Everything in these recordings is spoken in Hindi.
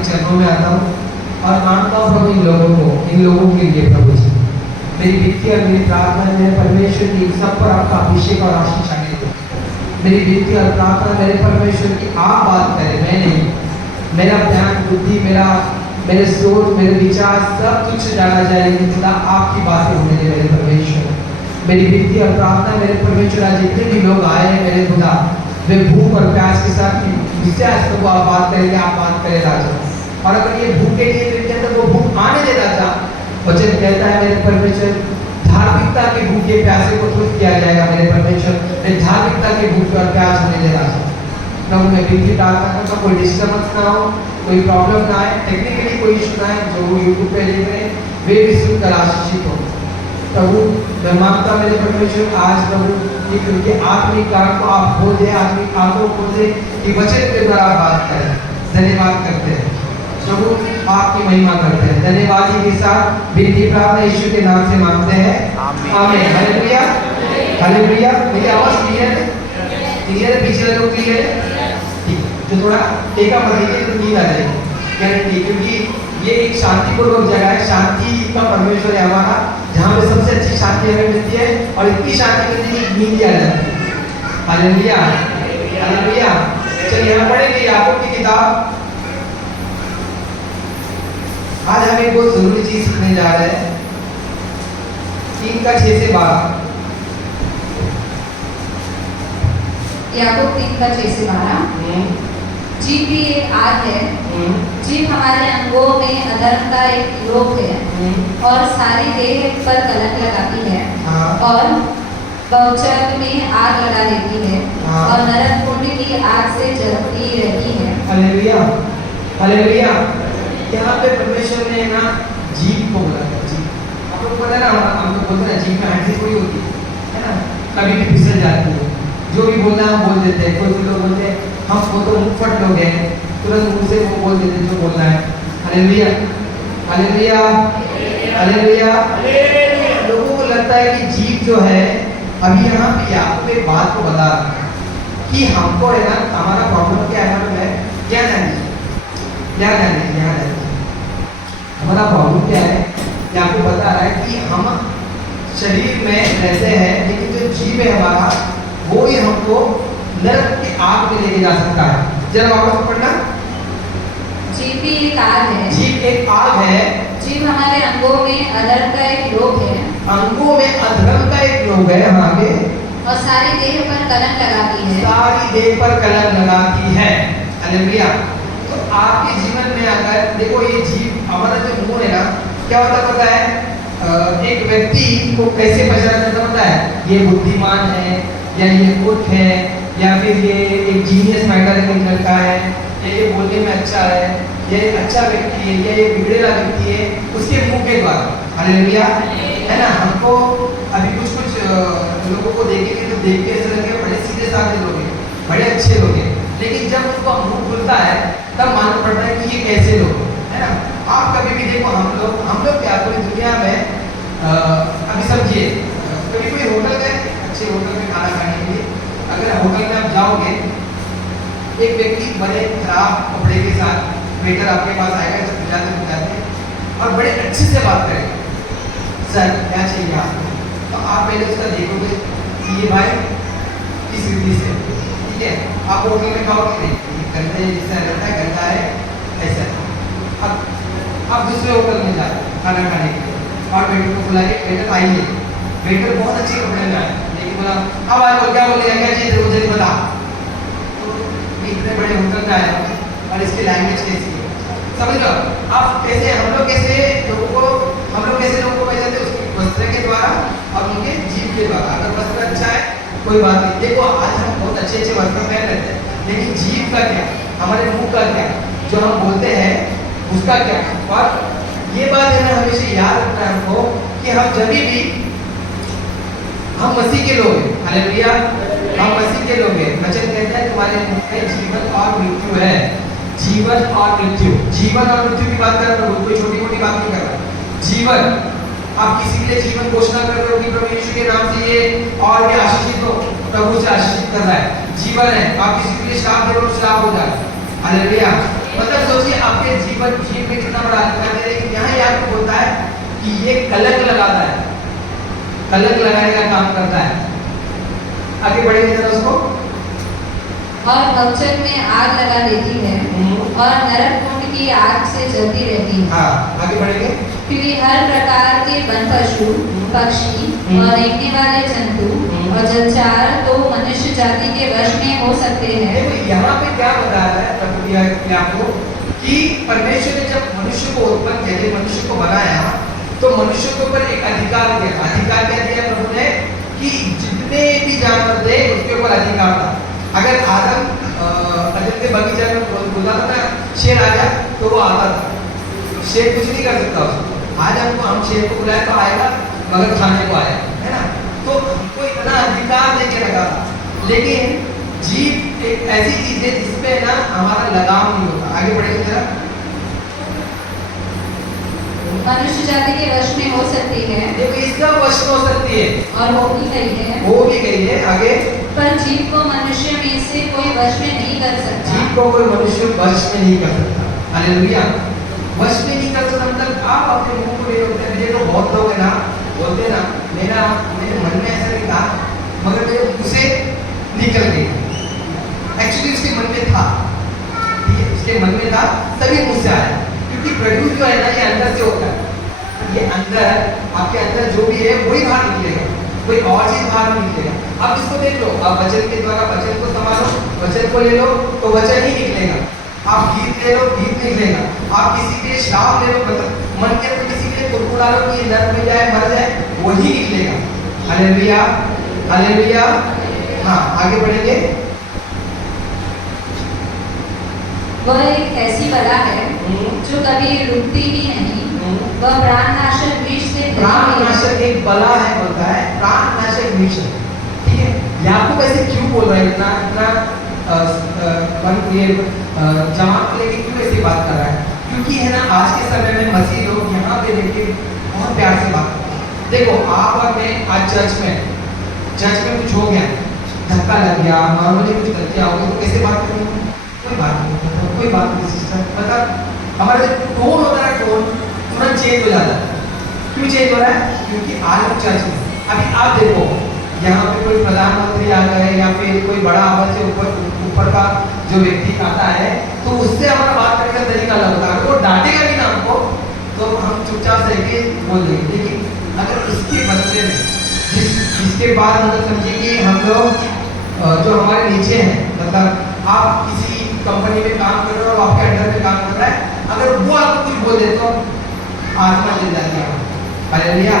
आपके चरणों में आता हूँ और मांगता हूँ प्रभु इन लोगों के लिए प्रभु जी, मेरी विनती और मेरी प्रार्थना है मेरे परमेश्वर की सब पर आपका अभिषेक और आशीष आने दो। मेरी विनती और प्रार्थना मेरे परमेश्वर की आप बात करें, मैं नहीं। मेरा ज्ञान बुद्धि मेरे सोच मेरे विचार सब कुछ जाना जाए, लेकिन खुदा आपकी बातें होने दे मेरे परमेश्वर। मेरी विनती और प्रार्थना मेरे परमेश्वर, आज जितने भी लोग आए हैं मेरे खुदा, वे भूख और प्यास के साथ विश्वास को आप बात करेंगे, आप बात करें राजा। और अगर ये भूख के लिए इनके अंदर वो भूख आने दे राजा, वचन कहता है मेरे परमेश्वर, धार्मिकता के भूखे प्यासे को तृप्त किया जाएगा मेरे परमेश्वर। मैं धार्मिकता के भूखे और प्यास होने दे राजा। प्रभु मैं विनती प्रार्थना करता हूँ, कोई डिस्टर्बेंस ना हो, कोई प्रॉब्लम ना आए, टेक्निकली कोई इशू ना आए, जो यूट्यूब पे देख रहे हैं वे भी सुनकर आशीषित हो। प्रभु मैं मांगता मेरे परमेश्वर, आज प्रभु ये उनके आत्मिक कान को आप खोल दे, आत्मिक आंखों को खोल दे कि वचन के द्वारा बात करें। धन्यवाद करते हैं प्रभु, आपकी महिमा करते हैं। धन्यवाद के साथ विनती प्रार्थना यीशु के नाम से मांगते हैं, आमीन। Hallelujah hallelujah. मेरी आवाज क्लियर है? क्लियर है? पीछे लोग क्लियर है? ठीक, जो थोड़ा टेका मत तो नींद आ जाएगी गारंटी, क्योंकि ये एक शांतिपूर्वक जगह है, शांति का परमेश्वर है हमारा, जहाँ पे सबसे अच्छी शांति हमें मिलती है और इतनी शांति मिलती है कि नींद आ जाती है। Hallelujah hallelujah. चलिए हम पढ़ेंगे याकूब की किताब। आज हम एक बहुत जरूरी चीज सीखने जा रहे हैं। 3:6 से 12। याकूब 3:6 से 12। जीभ भी एक आग है, जीभ हमारे अंगों में अधर्म का एक रोग है और सारी देह पर कलंक लगाती है और बहुचक में आग लगा देती है और नरक कुंड की आग से जलती रहती है। Hallelujah hallelujah. यहाँ पे परमेश्वर ने ना जीभ को बोला है। जीभ आप लोग पता है ना, हम लोग बोलते हैं जीभ में हड्डी थोड़ी होती है ना, कभी भी फिसल जाती है, जो भी बोलना हम बोल देते हैं। कोई लोग बोलते हैं हम वो तो मुंहफट लोग हैं, तुरंत मुंह से वो बोल देते जो बोलना है। Hallelujah hallelujah hallelujah. लोगों को लगता है कि जीभ जो है, अभी यहाँ पे आपको एक बात को बता रहा है कि हमको है ना, हमारा प्रॉब्लम क्या है मालूम है? क्या जानिए हमारा प्रॉब्लम क्या है? ये आपको बता रहा है कि हम शरीर में रहते हैं, लेकिन जो जीव है हमारा, वो ही हमको नरक की आग में लेके जा सकता है। जरा वापस पढ़ना। जीभ भी एक आग है, जीभ एक आग है, जीभ हमारे अंगों में अधर्म का एक रोग है, अंगों में अधर्म का एक रोग है हमारे, और सारी देह पर कलंक लगाती है, सारी देह पर कलंक लगाती है। हालेलुया। तो आपके जीवन में अगर देखो ये जीभ, हमारा जो मुंह है ना, क्या होता पता है? एक व्यक्ति को कैसे पहचाना जाता पता है? ये बुद्धिमान है, या ये मूर्ख है, या फिर ये एक जीनियस माइंडर लड़का है, या ये बोलने में अच्छा है, ये अच्छा व्यक्ति है, या ये बिगड़ेला व्यक्ति है, उसके मुंह के द्वारा। हालेलुया है ना। हमको अभी कुछ लोगों को देखेंगे तो देख के ऐसा लगेगा बड़े सीधे साधे लोग हैं, बड़े अच्छे लोग हैं, लेकिन जब उनका मुंह खुलता है तब मालूम पड़ता है कि ये कैसे लोग है ना। आप कभी भी देखो, हम लोग क्या पूरी दुनिया में अभी समझिए, कभी कोई होटल गए, अच्छे होटल में खाना खाने के लिए, अगर होटल में आप जाओगे, एक व्यक्ति बड़े खराब कपड़े के साथ वेटर आपके पास आएगा, जब बुझाते और बड़े अच्छे से बात करेगा, सर क्या चाहिए आपको? तो आप पहले उसका देखोगे कि ये भाई किस रीति से, ठीक है? आप होटल में खाओगे नहीं, गंदे जैसा रहता है, गंदा है ऐसा। अब दूसरे होटल में जाए खाना खाने के लिए और वेटर को बुलाए, वेटर आइए, वेटर बहुत अच्छे कपड़े में आए, लेकिन बोला अब आए, बोल क्या बोलेगा, क्या चाहिए मुझे नहीं पता। तो इतने बड़े होटल में आए और इसकी लैंग्वेज कैसी है, समझ लो आप कैसे, हम लोग कैसे लोगों को पहचानते हैं? उसके वस्त्र के द्वारा और उनके जीभ के द्वारा। अगर वस्त्र अच्छा है कोई बात नहीं, देखो आज हम बहुत अच्छे वस्त्र पहन लेते हैं, लेकिन जीभ का क्या, हमारे मुंह का क्या, जो हम बोलते हैं उसका क्या? और ये बात है ना, हमेशा याद रखना है हमको कि हम जब भी हम मसीह के लोग हैं। हालेलुया, हम मसीह के लोग हैं। वचन कहता है तुम्हारे मुंह में जीवन और मृत्यु है, जीवन और मृत्यु। जीवन और मृत्यु की बात कर रहा हूँ, कोई छोटी मोटी बात नहीं कर रहा। जीवन, आप किसी के लिए जीवन घोषणा कर रहे हो कि प्रभु यीशु के नाम से ये और भी आशीषित हो, प्रभु से आशीषित कर रहा है, जीवन है। आप किसी के लिए श्राप दे रहे हो, श्राप हो जाए। हालेलुया। मतलब सोचिए आपके जीवन में कितना बड़ा अधिकार है, लेकिन यहाँ ये आपको बोलता है कि ये कलंक लगाता है, कलंक लगाने का काम करता है। आगे बढ़ेंगे जरा उसको। और भक्षक में आग लगा देती है और नरक कुंड की आग से जलती रहती है। हाँ, आगे बढ़ेंगे। क्योंकि हर प्रकार के वन पशु, पक्षी और रेंगने वाले जंतु और जलचर तो मनुष्य जाति के वश में हो सकते हैं। देखो यहाँ पे क्या बताया है प्रभु ने आपको कि परमेश्वर ने जब मनुष्य को उत्पन्न किया, जब मनुष्य को बनाया, तो मनुष्य के ऊपर एक अधिकार दिया। अधिकार क्या दिया प्रभु ने कि जितने भी जानवर थे उसके ऊपर अधिकार था। अगर आदम के बगीचे में बोला था ना शेर आ जा, तो वो आता था। शेर कुछ नहीं कर सकता उसको। आज हम शेर को बुलाए तो आएगा, मगर खाने को आएगा, है ना। तो हमको इतना अधिकार देके रखा था। लेकिन जीव एक ऐसी चीज है जिसपे ना हमारा लगाव नहीं होता। आगे बढ़ेंगे जरा। मनुष्य जाति के वश में हो सकती है, देखो इसका वश हो सकती है और हो भी गई है। हो भी गई है। आगे पर जीव को मनुष्य में से कोई वश में नहीं कर सकता। जीव को कोई मनुष्य वश में नहीं कर सकता। हालेलुया। वश में नहीं कर सकता मतलब आप अपने मुंह को ले होते हैं। मेरे तो बहुत लोग है ना बोलते हैं ना, मेरे मन में ऐसा नहीं था, मगर मेरे मुंह से निकल गई। एक्चुअली उसके मन में था, ठीक है, उसके मन में था तभी मुंह से आया। क्योंकि प्रोड्यूस जो है ना ये अंदर से होता है। ये अंदर आपके अंदर जो भी है वही बाहर निकलेगा, कोई और चीज बाहर नहीं निकलेगा। आप इसको देख लो, आप वचन के द्वारा वचन को संभालो, वचन को ले लो तो वचन ही निकलेगा। आप गीत ले लो, गीत निकलेगा। आप किसी के लिए श्राप ले लो, मतलब मन के अंदर किसी के लिए कुरकुरा लो कि नरक में जाए, मर जाए, वही निकलेगा। Hallelujah, hallelujah. हाँ, आगे बढ़ेंगे। वह एक ऐसी बला है जो कभी रुकती ही नहीं। वह प्राणनाशक विष से प्राणनाशक एक बला है, बोलता है प्राणनाशक विष, ठीक है। याकूब ऐसे क्यों बोल रहा है, इतना जमात को लेके क्यों ऐसी बात कर रहा है? क्योंकि है ना आज के समय में मसीह लोग यहाँ पे लेके बहुत प्यार से बात करते हैं। देखो आप और मैं आज चर्च में कुछ हो गया, धक्का लग गया, नॉर्मली कुछ गलतियाँ हो गई, तो कैसे बात करेंगे? कोई बात नहीं सिस्टर, मतलब हमारा जो टोन होता है, टोन तुरंत चेंज हो जाता है। क्यों चेंज हो रहा है? क्योंकि आज हम चर्च में, अभी आप देखो यहाँ पे कोई प्रधानमंत्री आ गए या फिर कोई बड़ा आवाज से ऊपर का जो व्यक्ति आता है, तो उससे हमारा बात करने का तरीका अलग होता है। वो डांटेगा भी ना हमको, तो हम चुपचाप सह के बोल देंगे। लेकिन अगर उसके बदले में जिसके बाद मतलब समझिए कि हम लोग जो हमारे नीचे हैं, मतलब आप किसी कंपनी में काम कर रहे हो और आपके अंडर में काम कर रहा है, अगर वो आपको कुछ बोल दे तो आत्मा जल जाती है। हालेलुया,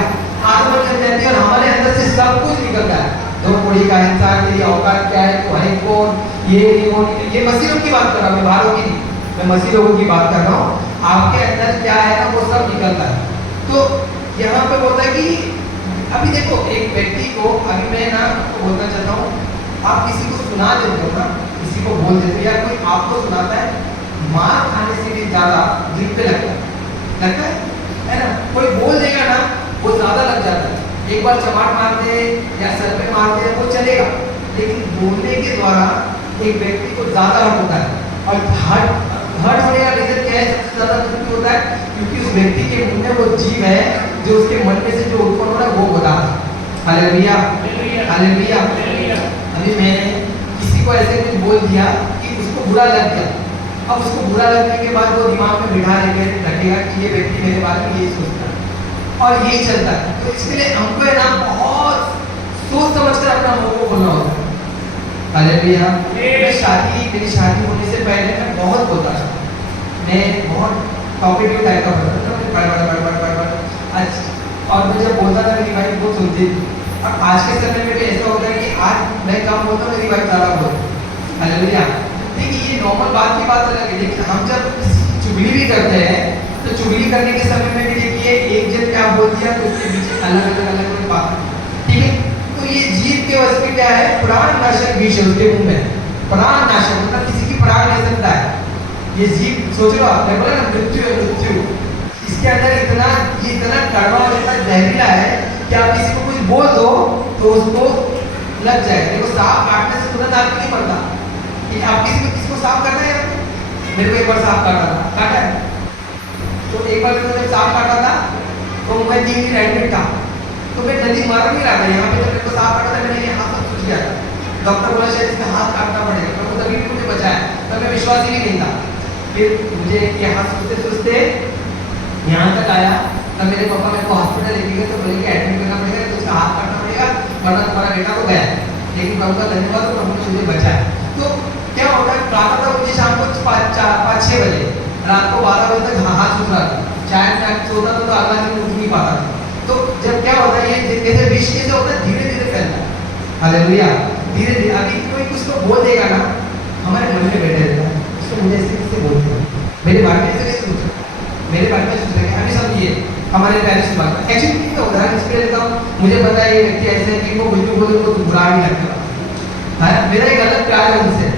आत्मा जल जाती है और हमारे अंदर से सब कुछ निकलता है। दो कोड़ी का इंसान तेरी औकात क्या है, तू है कौन, ये मसीह लोग की बात कर रहा हूँ, मैं बाहरों की नहीं, मैं मसीह लोगों की बात कर रहा हूँ। आपके अंदर क्या है ना वो सब निकलता है। तो यहाँ पे बोलता है कि अभी देखो एक व्यक्ति को, अभी मैं ना बोलना चाहता हूँ, आप किसी को सुना देते हो ना, किसी को बोल देते हो या कोई आपको सुनाता है, मार खाने से भी ज्यादा दिल पे लगता है ना। कोई बोल देगा ना वो ज्यादा लग जाता है। एक बार चमाट मार दे या सर पे मार दे वो चलेगा, लेकिन बोलने के द्वारा एक व्यक्ति को ज्यादा हर्ट होता है। और हर्ट होने का रीजन क्या है? सबसे ज्यादा क्योंकि होता है क्योंकि उस व्यक्ति के मुंह में वो जीव है जो उसके मन में से जो उत्पन्न हो रहा है वो बता। Hallelujah, hallelujah. अभी मैंने किसी को ऐसे कुछ बोल दिया कि उसको बुरा लग गया। अब उसको बुरा लगने के बाद वो दिमाग में बिठा रखेगा कि ये व्यक्ति मेरे बारे में यही सोचता है और यही चलता है। तो इसके लिए हमको है ना बहुत सोच समझ कर अपना मुंह को खोलना होता है। हालेलुया। मेरी शादी होने से पहले मैं बहुत बोलता था, मैं बहुत टॉकेटिव टाइप का बोलता था, और मैं जब बोलता था मेरी वाइफ बहुत सुनती थी। और आज के समय में भी ऐसा होता है कि आज मैं कम बोलता हूँ, मेरी वाइफ ज़्यादा बोलती है। हालेलुया। देखिए ये नॉर्मल बात की बात अलग है, लेकिन हम जब चुगली भी करते हैं तो चुगली करने के समय में भी देखिए एक जन क्या बोल दिया तो उसके पीछे अलग अलग बात, ठीक है। तो ये जीव के वश में क्या है? प्राणनाशक विष है उसके मुंह में। प्राणनाशक मतलब किसी की प्राण ले सकता है ये जीव। सोच लो आप, बोला ना मृत्यु है, मृत्यु इसके अंदर इतना कड़वा और इतना जहरीला है कि आप किसी को कुछ बोल दो तो उसको लग जाएगा। देखो सांप काटने से तुरंत आदमी नहीं मरता। आप किसी को सांप करना है, मेरे को एक बार सांप काटा है। तो एक बार मैंने जब सांप काटा था तो मैं 3 दिन एडमिट था। तो मैं जल्दी मर नहीं रहा था। यहाँ पे जब मेरे को सांप काटा था मैंने ये हाथ में सूज गया था। डॉक्टर बोला शायद इसका हाथ काटना पड़ेगा, पर वो तभी भी मुझे बचाया। तब मैं विश्वास ही नहीं था। फिर मुझे ये हाथ सूजते यहाँ तक आया। तब मेरे पापा मेरे को हॉस्पिटल लेके गए तो बोले कि एडमिट करना पड़ेगा, तो उसका हाथ काटना पड़ेगा, वरना तुम्हारा बेटा तो गया। लेकिन प्रभु का धन्यवाद, तो प्रभु ने मुझे बचाया। तो क्या होता है, काटा था मुझे शाम को 5-6 बजे, रात को 12 बजे तक हाथ सूज रहा था। शायद मैं सोता तो अगला दिन उठ नहीं पाता था। तो जब क्या होता है, ये जैसे विष कैसे होता है, धीरे धीरे फैलता है। हालेलुया, धीरे धीरे। अभी कोई कुछ तो बोल देगा ना, हमारे मन में बैठे रहता है, उसको मुझे ऐसे बोलते हैं, मेरे बारे में ऐसे सोच, मेरे बारे में सोच रहे हैं। अभी समझिए हमारे पेरेंट्स की बात। एक्चुअली तो उदाहरण इसके लेता हूँ, मुझे पता है ये व्यक्ति ऐसे है कि वो कुछ भी बोले उनको बुरा नहीं लगता है। मेरा एक अलग प्यार है उनसे।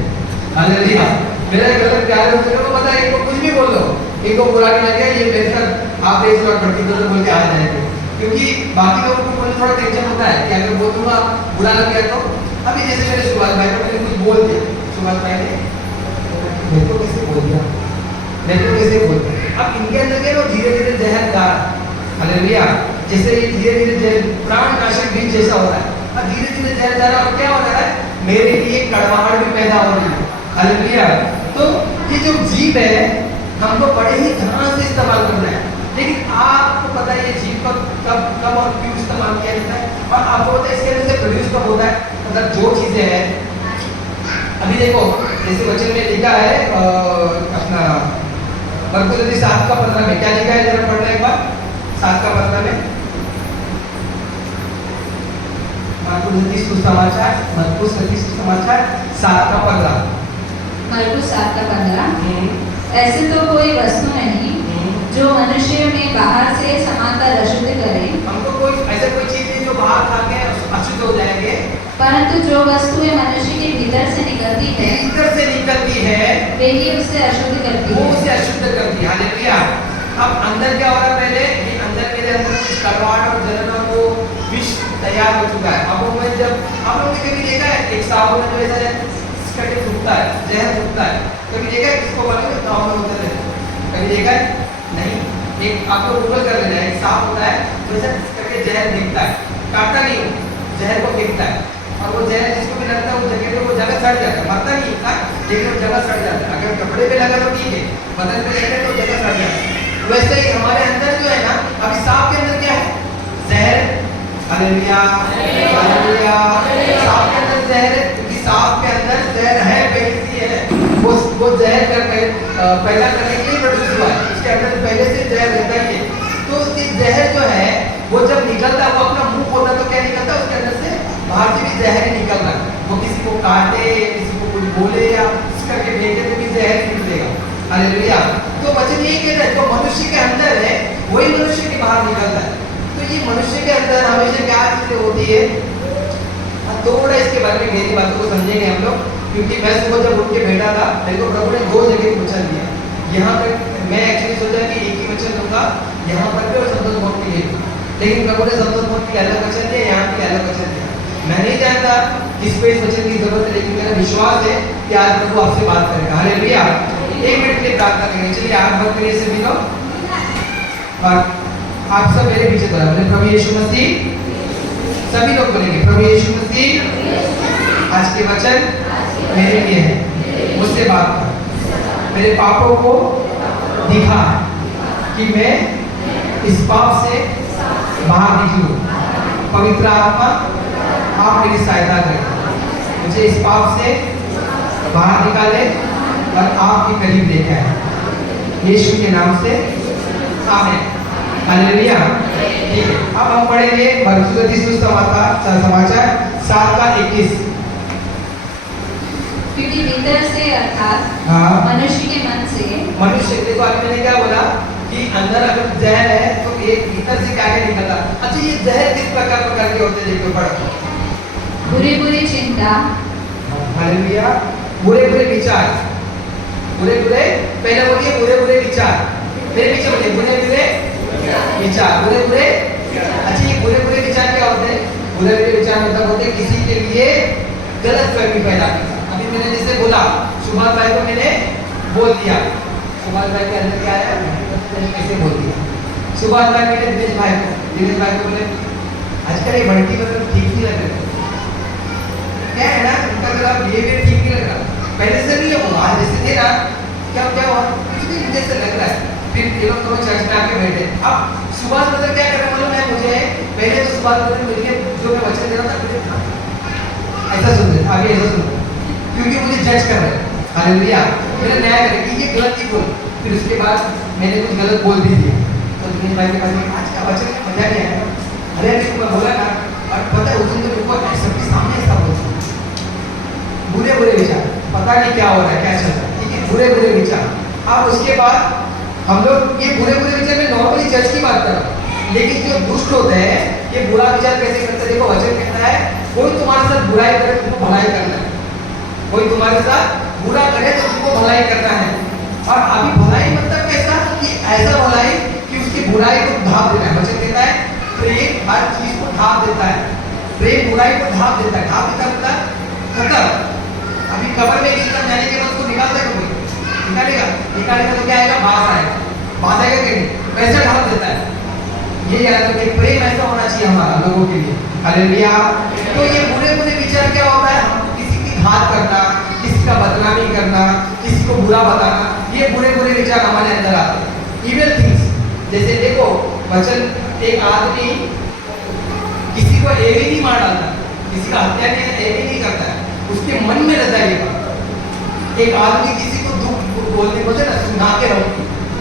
हालेलुया, मेरा एक अलग प्यार है उनसे। वो पता है इनको कुछ भी बोल दो, इनको बुरा नहीं लगेगा, ये बेहतर आप एक बार पर्टिकुलर बोल के आ जाएंगे। क्योंकि बाकी लोगों को मुझे थोड़ा टेंशन होता है कि अगर बोल दूंगा बुरा लग गया तो। अभी जैसे मेरे सुभाष भाई को मैंने कुछ बोल दिया, सुभाष भाई ने मेरे को कैसे बोल दिया, मेरे को कैसे बोल दिया। अब इनके अंदर के वो धीरे धीरे जहर डाल, हालेलुया, जैसे ये धीरे धीरे जहर प्राणनाशक बीज जैसा हो रहा है। अब धीरे धीरे जहर डाल और क्या हो रहा है, मेरे लिए कड़वाहट भी पैदा हो रही है। हालेलुया। तो ये जो जीभ है हमको बड़े ही ध्यान से इस्तेमाल करना है। लेकिन आपको पता है ये जीभ का कब और क्यों इस्तेमाल किया जाता है, और आपको पता है इसके अंदर से प्रोड्यूस कब होता है। मतलब जो चीजें हैं, अभी देखो जैसे वचन में लिखा है अपना मरकुस 7:15 में क्या लिखा है, जरा पढ़ना एक बार। 7:15 में मरकुस सुसमाचार 7:15। मरकुस 7:15। ऐसे तो कोई वस्तु नहीं जो मनुष्य में बाहर से समाकर अशुद्ध करे। हमको कोई ऐसा कोई चीज नहीं जो बाहर खा के अशुद्ध हो जाएंगे, परंतु जो वस्तुएं मनुष्य के भीतर से निकलती है, भीतर से निकलती है, वे ही उसे अशुद्ध करती वो है। उसे अशुद्ध करती है। हालेलुया। अब अंदर क्या हो रहा है, पहले ये अंदर मेरे अंदर कुछ कड़वाहट और जलन और वो विष तैयार हो चुका है। अब मैं जब आप लोगों ने कभी देखा है एक साबुन जो ऐसा करके फूटता है, जहर फूटता है, कभी देखा है किसको मालूम है, गाँव में होता है, कभी देखा है नहीं। एक आप लोग गूगल कर लेना, एक सांप होता है वैसा करके जहर दिखता है, काटता नहीं हो, जहर को फेंकता है, और वो जहर जिसको भी लगता है वो जगह पे वो जगह सड़ जाता है, मरता नहीं था लेकिन वो जगह सड़ जाता है। अगर कपड़े पे लगा तो ठीक है, बदन पे लगे तो जगह सड़ जाता है। वैसे ही हमारे अंदर जो है ना, अभी सांप के अंदर क्या है, जहर। Hallelujah, hallelujah. सांप के अंदर जहर है, क्योंकि सांप के अंदर जहर है, पहले से है, वो जहर पैदा करने के लिए प्रोड्यूस हुआ है, उसके अंदर पहले से जहर रहता ही है। तो ये जहर जो है वो जब निकलता है, वो अपना मुंह खोलता तो क्या निकलता है, उसके अंदर से बाहर से भी जहर ही निकल रहा है। वो किसी को काटे, किसी को कुछ बोले या कुछ करके फेंके तो भी जहर ही निकलेगा। हालेलुया। तो वचन ये कहता है जो मनुष्य के अंदर है वही मनुष्य के बाहर निकलता है। तो ये मनुष्य के अंदर हमेशा क्या चीजें होती है, थोड़ा इसके बारे में मेरी बातों को समझेंगे हम लोग। क्योंकि मैं सुबह जब उठ के बैठा था, मेरे को प्रभु ने 2 जगह वचन दिया। यहाँ पर मैं एक्चुअली सोचा कि एक ही वचन दूंगा यहाँ पर भी और संतोष भवन के लिए, लेकिन प्रभु ने संतोष भवन के अलग वचन दिया, यहाँ पे अलग वचन दिया। मैं नहीं जानता किस पे इस वचन की जरूरत है, लेकिन मेरा विश्वास है कि आज प्रभु आपसे बात करेगा। हालेलुया। 1 मिनट के लिए प्रार्थना करेंगे। चलिए आग बंद करिए सभी लोग, और आप सब मेरे पीछे बोले प्रभु यीशु मसीह। सभी लोग बोलेंगे प्रभु यीशु मसीह आज के वचन मेरे लिए है, मुझसे बात कर, मेरे पापों को दिखा कि मैं इस पाप से बाहर निकलूं। पवित्र आत्मा आप मेरी सहायता करें, मुझे इस पाप से बाहर निकाले और आपके करीब लेके आए, यीशु के नाम से आमीन। हालेलुया। ठीक है, अब हम पढ़ेंगे मरकुस समाचार 7:21। क्योंकि भीतर से अर्थात मनुष्य के मन से, मनुष्य देखो अभी मैंने क्या बोला कि अंदर अगर जहर है तो एक भीतर से क्या निकलता। अच्छा ये जहर किस प्रकार के होते हैं, देखो पढ़ो। बुरी बुरी चिंता, हालेलुया, बुरे बुरे विचार, बुरे बुरे, पहले बोलिए बुरे बुरे विचार, मेरे पीछे बोलिए बुरे बुरे विचार, बुरे बुरे। अच्छा ये बुरे बुरे विचार क्या होते हैं, बुरे बुरे विचार मतलब होते हैं किसी के लिए गलत फहमी पैदा करना। अभी मैंने जैसे बोला सुभाष भाई को मैंने बोल दिया, सुभाष भाई के अंदर क्या आया, कैसे बोल दिया। सुभाष भाई बोले दिनेश भाई को बोले आजकल ये बंटी मतलब ठीक नहीं लग रहा, क्या है ना उनका जरा बिहेवियर ठीक नहीं लग रहा, पहले से नहीं है वो, आज जैसे थे ना, क्या क्या हुआ कुछ भी मुझे से लग रहा है। फिर ये लोग दोनों चर्च में आके बैठे। अब सुभाष ब्रदर क्या कर रहे हैं मालूम है मुझे, पहले तो सुभाष ब्रदर मुझे जो मैं वचन दे रहा था मुझे था ऐसा सुन रहे, आगे ऐसा सुन, क्योंकि मुझे जज कर रहे हैं, हालेलुया, मेरा न्याय करें कि ये गलत ही बोल। फिर उसके बाद मैंने कुछ गलत बोल भी दिया, तो दिनेश भाई के पास आज का वचन में मजा नहीं आया, अरे अरे मैं बोला ना, और पता है उस दिन तो ऊपर सबके सामने ऐसा बोलता, बुरे बुरे विचार, पता नहीं क्या हो रहा है क्या चल रहा है, ठीक है, बुरे बुरे विचार। अब उसके बाद हम लोग ये बुरे बुरे विचार में नॉर्मली जज की बात कर रहा हूँ, लेकिन जो दुष्ट होते हैं ये बुरा विचार कैसे करते हैं, देखो वचन कहता है कोई तुम्हारे साथ बुराई करे तुमको भलाई करना है, कोई तुम्हारे साथ बुरा करे तो तुमको भलाई करना है। और अभी भलाई मतलब कैसा कि ऐसा भलाई कि उसकी बुराई को ढाप देना है। वचन कहता है प्रेम हर चीज को ढाप देता है, प्रेम बुराई को ढाप देता है, ढाप देता मतलब खत्म। अभी कब्र में इंसान जाने के बाद उसको निकालता है कोई, निकालेगा तो क्या आएगा, बास आएगा, बास आएगा कि नहीं, वैसा ढाप देता है। ये याद रखिए प्रेम ऐसा होना चाहिए हमारा लोगों के लिए, हालेलुया। तो ये बुरे बुरे विचार क्या होता है, हम किसी की घात करना, किसी का बदनामी करना, किसी को बुरा बताना, ये बुरे बुरे विचार हमारे अंदर आते हैं। इविल थिंग्स, जैसे देखो वचन, एक आदमी किसी को एवी नहीं मार डालता, किसी का हत्या नहीं एवी नहीं करता है, उसके मन में रहता है ये बात। एक आदमी किसी को दुख बोलते बोलते ना सुना के रहो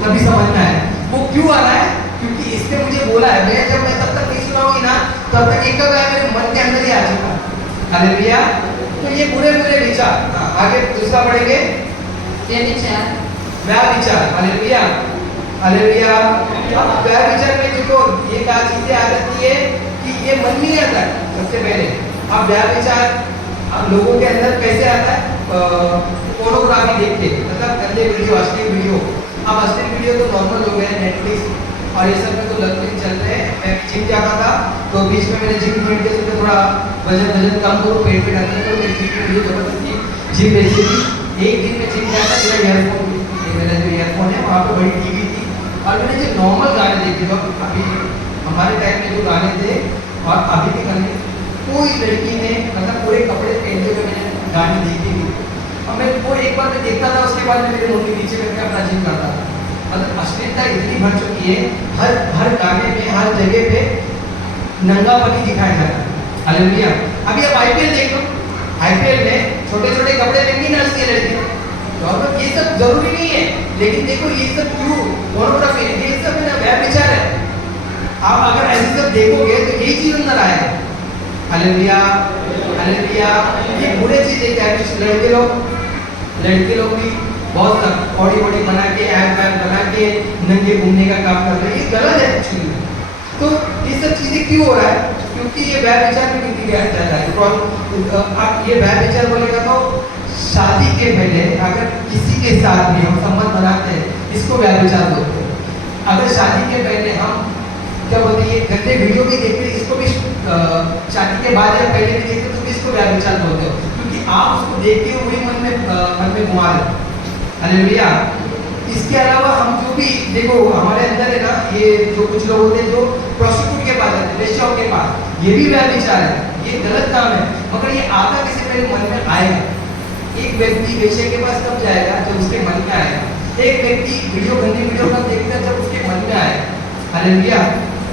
तभी समझना है वो क्यों आ रहा है, क्योंकि इसने मुझे बोला है, मैं तब तक नहीं सुनाऊंगी ना तब तक एक मेरे मन के अंदर ही आ चुका, हालेलुया। तो ये बुरे बुरे विचार। आगे दूसरा पढ़ेंगे, व्यभिचार, व्यभिचार, हालेलुया, हालेलुया। अब व्यभिचार में देखो ये क्या चीजें आ जाती है कि ये मन में आता है सबसे पहले। अब व्यभिचार अब लोगों के अंदर कैसे आता है, पोर्नोग्राफी देख के, मतलब गंदे वीडियो, अश्लील वीडियो। अब अश्लील वीडियो तो नॉर्मल हो गए, नेटफ्लिक्स और ये सब में तो लगते ही चल रहे हैं। मैं जिम जाता था तो बीच में मैंने जिम ज्वाइन किया, तो थोड़ा वजन कम करो, पेट पे डालने को, मेरी जिम की वीडियो जबरदस्ती जिम बेची थी। एक दिन में जिम गया था, मेरा ईयरफोन, मेरा जो ईयरफोन है वहाँ पे बड़ी टीवी थी और मैंने जो नॉर्मल गाने देखे थे, अभी हमारे टाइम में जो गाने थे और अभी के गाने, कोई लड़की ने मतलब पूरे कपड़े पहनते हुए मैंने गाने देखी थी। और मैं वो एक बार मैं देखता था, उसके बाद मेरे मुंह के नीचे करके अपना जिम करता था। मतलब अश्लीलता इतनी बढ़ चुकी है, हर गाने में, हर जगह पे नंगापनी दिखाया जाता है, हालेलुया। अभी आप आईपीएल देख लो, आईपीएल में छोटे छोटे कपड़े पहनती ना उसकी लड़की, तो ये सब जरूरी नहीं है, लेकिन देखो ये सब क्यों पोर्नोग्राफी है, ये सब ना व्यभिचार है। आप अगर ऐसे सब देखोगे तो यही चीज अंदर आएगा, हालेलुया, हालेलुया। ये बुरे चीजें क्या है, लड़के लोग भी बहुत बॉडी बना के, एब बना के नंगे घूमने का काम कर रहे हैं, ये गलत है एक्चुअली। तो ये सब चीजें क्यों हो रहा है, क्योंकि ये व्यभिचार में क्योंकि गया जाता है। आप ये व्यभिचार बोलेगा तो शादी के पहले अगर किसी के साथ भी हम संबंध बनाते हैं, इसको व्यभिचार बोलते हैं। अगर शादी के पहले हम क्या बोलते हैं, ये गंदे वीडियो भी देखते हैं, इसको भी शादी के बाद या पहले भी देखते तो भी इसको व्यभिचार बोलते हो, क्योंकि आप उसको देखते हो वही मन में घुमा रहे, हालेलुया। इसके अलावा हम जो भी देखो हमारे अंदर है ना, ये जो कुछ लोग होते हैं जो प्रोस्टिट्यूट के पास जाते हैं, वेश्याओं के पास, ये भी व्यभिचार है, ये गलत काम है। मगर ये आता किसी मेरे मन में आएगा, एक व्यक्ति वेश्या के पास कब जाएगा, जब उसके मन में आएगा। एक व्यक्ति गंदी वीडियो कब देखता है, जब उसके मन में आएगा, हालेलुया।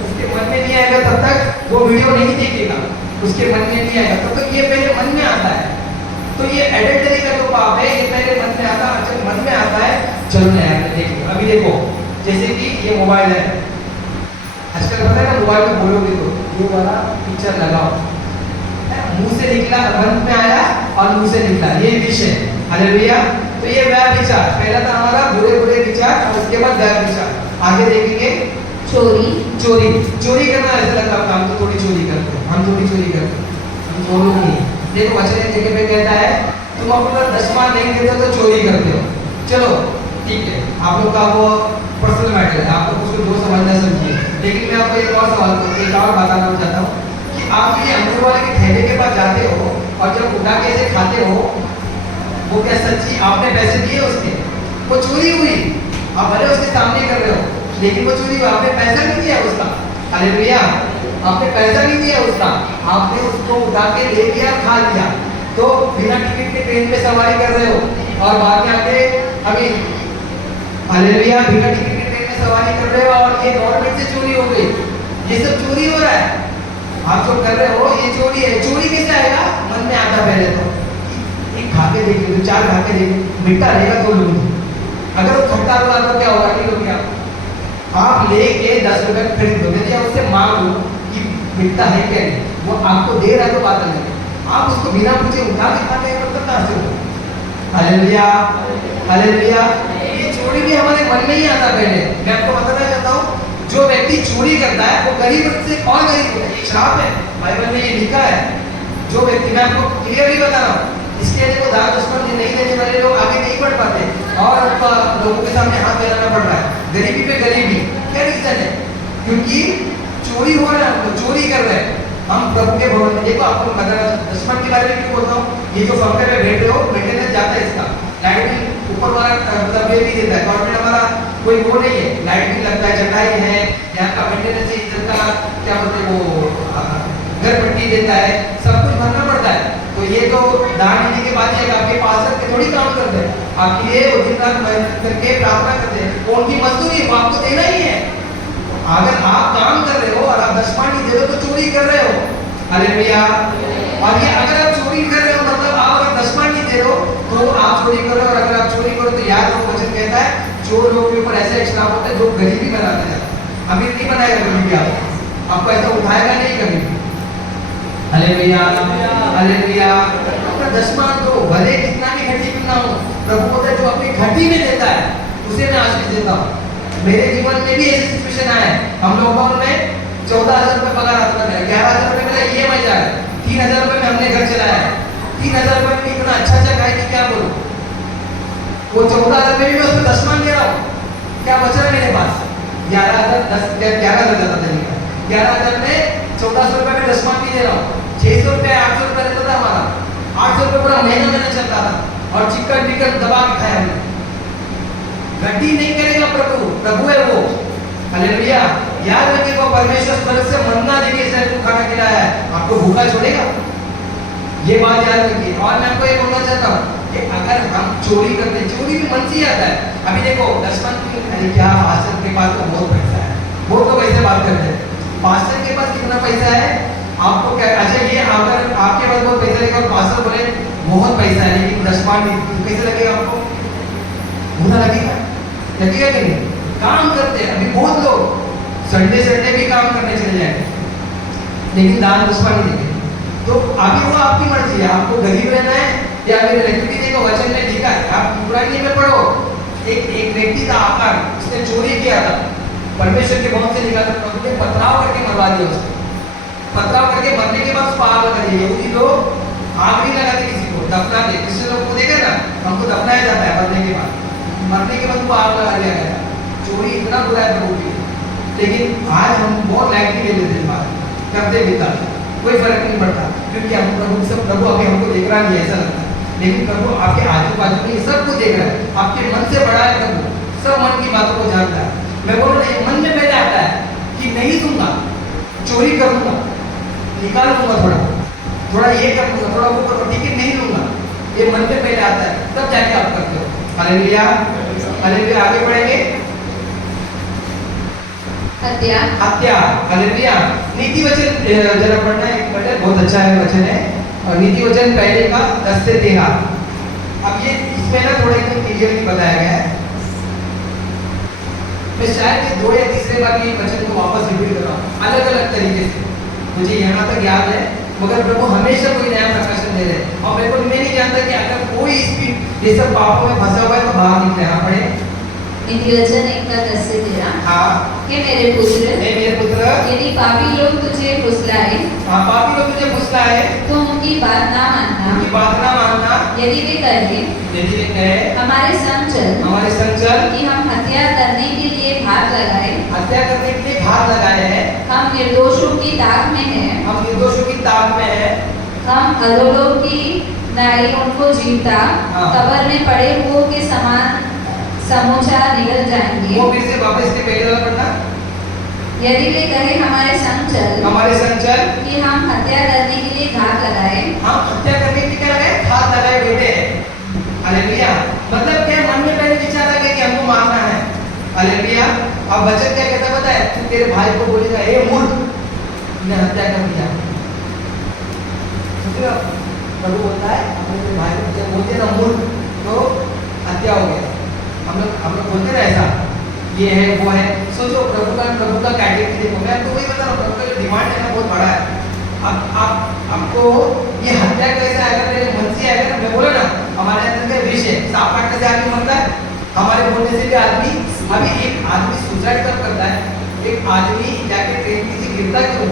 उसके मन में नहीं आएगा तब तक वो वीडियो नहीं देखेगा, उसके मन में नहीं आएगा तब तक ये पहले मन में आता है। तो ये एडल्टरी का जो पाप है ये पहले मन में आता है, जब मन में आता है चलो ना यार देखिए। अभी देखो जैसे कि ये मोबाइल है, आजकल पता है ना, मोबाइल में बोलोगे तो ये वाला पिक्चर लगाओ, मुंह से निकला, मन में आया और मुंह से निकला, ये विषय, हालेलुया। तो ये व्यभिचार पहला था हमारा, बुरे बुरे विचार, और उसके बाद व्यभिचार। आगे देखेंगे चोरी करना। ऐसा लगता है हम तो थोड़ी चोरी करते हैं, हम थोड़ी चोरी करते हैं, हम चोर नहीं। देखो वचन एक जगह पे कहता है तुम अपना दशमां नहीं देते हो तो चोरी करते हो। चलो ठीक है, आप लोग का वो पर्सनल मैटर है, आपको उसको जो समझना समझिए। लेकिन मैं आपको एक और सवाल, एक और बताना चाहता हूँ कि आप ये अंगूर वाले के ठेले के पास जाते हो और जब उठा के ऐसे खाते हो, वो क्या सच्ची आपने पैसे दिए उसके? वो चोरी हुई, आप भले उसके सामने कर रहे हो, लेकिन वो चोरी हुई, आपने पैसा नहीं दिया उसका। हालेलुया, आपने पैसा नहीं दिया उसका, आपने उसको उठा के ले लिया, खा लिया। तो बिना टिकट के ट्रेन में सवारी कर रहे हो और बाद में आके अभी, हालेलुया, बिना टिकट के ट्रेन में सवारी कर रहे हो और ये गवर्नमेंट से चोरी हो गई। ये सब चोरी हो रहा है, आप जो कर रहे हो ये चोरी है। चोरी कैसे आएगा? मन में आता पहले तो एक खा के देख लो, 4 खा के देख, मिठा रहेगा तो लो, अगर वो खट्टा होगा तो क्या होगा? नहीं लोगे आप लेके 10 रुपए खरीद लो, या उससे मांग लो कि मिठा है क्या नहीं, वो आपको दे रहा है तो बात अलग है। आप उसको बिना पूछे उठा के खाते हैं मतलब कहाँ से हो? Hallelujah, hallelujah. ये चोरी भी हमारे मन में ही आता पहले। मैं आपको बताना चाहता हूँ, जो व्यक्ति चोरी करता है वो गरीब से और गरीब होता है, ये श्राप है, बाइबल में ये लिखा है। जो व्यक्ति, मैं आपको क्लियरली बता रहा हूँ, इसके लिए को दान दुश्मन नहीं देने वाले लोग आगे नहीं बढ़ पाते और लोगों के सामने हाथ फैलाना पड़ रहा है। गरीबी पे गरीबी, क्या रीजन है? क्योंकि चोरी हो रहा है, हम चोरी कर रहे हैं। हम प्रभु के भवन में, देखो आपको दुश्मन के बारे में क्यों बोलता हूँ, ये जो फंक्शन में बैठ रहे हो, मेंटेनेंस जाता है इसका, लाइट बिल ऊपर वाला मतलब ये नहीं देता है गवर्नमेंट, हमारा कोई वो नहीं है, लाइट बिल लगता है, चटाई है, यहाँ का मेंटेनेंस है, इधर का क्या बोलते हैं वो घर पट्टी देता है, सब कुछ भरना पड़ता है। तो ये तो दान देने के बाद ये आपके पास के थोड़ी काम करते हैं, आपके लिए वो दिन रात मेहनत करके प्रार्थना करते हैं, वो उनकी मजदूरी वो आपको देना ही है। अगर आप काम कर रहे हो और आप 10 पानी दे दो तो चोरी कर रहे हो। हालेलुया। और ये अगर आप चोरी कर रहे हो मतलब आप अगर 10 पानी दे दो तो आप चोरी कर रहे हो, और अगर आप चोरी करो तो याद रखो वचन कहता है चोर लोगों के ऊपर ऐसे श्राप होते हैं जो गरीबी बनाते हैं। अमीर नहीं बनाएगा गरीबी, आपको ऐसा उठाएगा नहीं गरीबी। Hallelujah, hallelujah. अपना दशमां दो, भले कितना भी घटी क्यों ना हो, प्रभु बोलता है जो अपनी घटी में देता है उसे मैं आशीष देता हूँ। मेरे जीवन में भी ऐसी सिचुएशन आया है। हम लॉकडाउन में 14,000 रुपये पगार आता था मेरा, 11,000 रुपये मेरा EMI जा रहा है, 3,000 रुपये में हमने घर चलाया है। 3,000 रुपये में इतना अच्छा अच्छा खाए कि क्या बोलूं। वो 14,000 रुपये भी मैं उसको दशमां दे रहा हूँ, क्या बच रहा है मेरे पास? 11,000 जाता था, 11,000 में 1400 रुपये में दशमां भी दे रहा हूँ। 600 रुपये 800 रुपये रहता था हमारा, 800 रुपये पूरा महीना चलता था और चिकन टिकन दबा के खाया हमने। घटी नहीं करेगा प्रभु, प्रभु है वो। हालेलुया। याद रखिए वो परमेश्वर स्वर्ग से मन्ना देके इस को खाना खिलाया है, आपको भूखा छोड़ेगा, ये बात याद रखिए। और मैं आपको ये बोलना चाहता हूँ कि अगर हम चोरी करते हैं, चोरी भी मन से ही आता है। अभी देखो 10 मन की क्या पास्टर के पास तो बहुत पैसा है, वो तो वैसे बात करते हैं, पास्टर के पास कितना पैसा है आपको क्या? अच्छा ये अगर आपके पास बहुत पैसा लेगा और पास्टर बोले बहुत पैसा है लेकिन 10 पानी तो कैसे लगेगा आपको? बुरा लगेगा, लगेगा कि नहीं? काम करते हैं, अभी बहुत लोग संडे भी काम करने चले जाएंगे लेकिन दान 10 पानी देंगे। तो अभी वो आपकी मर्जी है, आपको गरीब रहना है या अभी रहना। क्योंकि देखो वचन में लिखा है, आप पुरानी में पढ़ो, एक व्यक्ति था आकार, उसने चोरी किया था, परमेश्वर के भवन से निकाला, प्रभु ने पथराव करके मरवा दिया उसको। पथराव करके मरने के बाद उसको आग लगा दी। यहूदी लोग आग नहीं लगाते किसी को, दफनाते। किसी लोग को देखा ना, हमको दफनाया जाता है मरने के बाद, मरने के बाद उनको आग लगा दिया गया। चोरी इतना बुरा है प्रभु की, लेकिन आज हम बहुत लाइटली ले लेते हैं बात, करते बिता, कोई फर्क नहीं पड़ता क्योंकि हम प्रभु अभी हमको देख रहा है, ऐसा लगता है। लेकिन प्रभु आपके आजू बाजू में सब कुछ देख रहा है, आपके मन से बड़ा है प्रभु, सब मन की बातों को जानता है। मैं बोल रहा हूँ मन में पहले आता है कि नहीं दूंगा, चोरी करूंगा, निकाल लूंगा, थोड़ा ये कर लूंगा, थोड़ा वो करूंगा, ठीक है नहीं लूंगा, ये मन में पहले आता है, तब जाके आप करते हो। Hallelujah, hallelujah. आगे बढ़ेंगे। हत्या, हत्या, हालेलुया। नीति वचन जरा पढ़ना, एक वचन बहुत अच्छा है वचन है, और नीति वचन पहले का 10 से 13। अब ये इसमें ना थोड़ा क्लियरली बताया गया है, मैं शायद 2 या तीसरे बार ये वचन को वापस रिपीट कर रहा हूँ अलग अलग तरीके से, मुझे यहाँ तक याद है, मगर प्रभु हमेशा कोई नया प्रकाशन दे रहे हैं। और मेरे को मैं नहीं जानता कि अगर कोई स्पीड ये सब पापों में फंसा हुआ है तो बाहर निकले। हाँ पढ़े, नीति वचन 1 का 10 से 13। हाँ, हे मेरे पुत्र, यदि पापी लोग तुझे फुसलाए, हाँ पापी लोग तुझे फुसलाए तो उनकी बात ना मानना, उनकी बात ना मानना। यदि वे कहे हमारे संग चल कि हम हत्या करने के लिए घात लगाए, हत्या करने के लिए घात लगाए हैं, हम निर्दोषों की ताक में हैं, हम निर्दोषों की ताक में है, हम अधोलोक की नाई उनको जीवता हाँ। कब्र में पड़े हुओं के समान समूचा निगल जाएंगे। वो फिर से वापस इसके पहले वाला पढ़ना। यदि वे कहे हमारे संग चल हमारे संग चल कि हम हत्या करने के लिए घात लगाए, हम हत्या करने के लिए क्या लगाए? हाथ लगाए बैठे हैं। हालेलुया। मतलब क्या मन में पहले विचार आ गया कि हमको मारना है। हालेलुया। अब वचन क्या कहता पता है? तू तेरे भाई को बोलेगा हे मूर्ख, तूने हत्या कर दिया। समझ रहे हो? प्रभु बोलता है अपने तेरे भाई को जब बोलते हैं ना मूर्ख, तो हत्या हो गया। हम लोग बोलते ना ऐसा, ये है वो है। सोचो प्रभु का कैटेगरी देखो। मैं आपको वही बता रहा हूँ, प्रभु का जो डिमांड है ना बहुत बड़ा है। अब आपको ये हत्या कैसे आएगा? मेरे मन से आएगा ना। मैं बोला ना हमारे अंदर का विष है, सांप काटने से आदमी मरता है, हमारे बोलने से भी आदमी। अभी एक आदमी सुसाइड कब करता है? एक आदमी जाके ट्रेन किसी गिरता क्यों?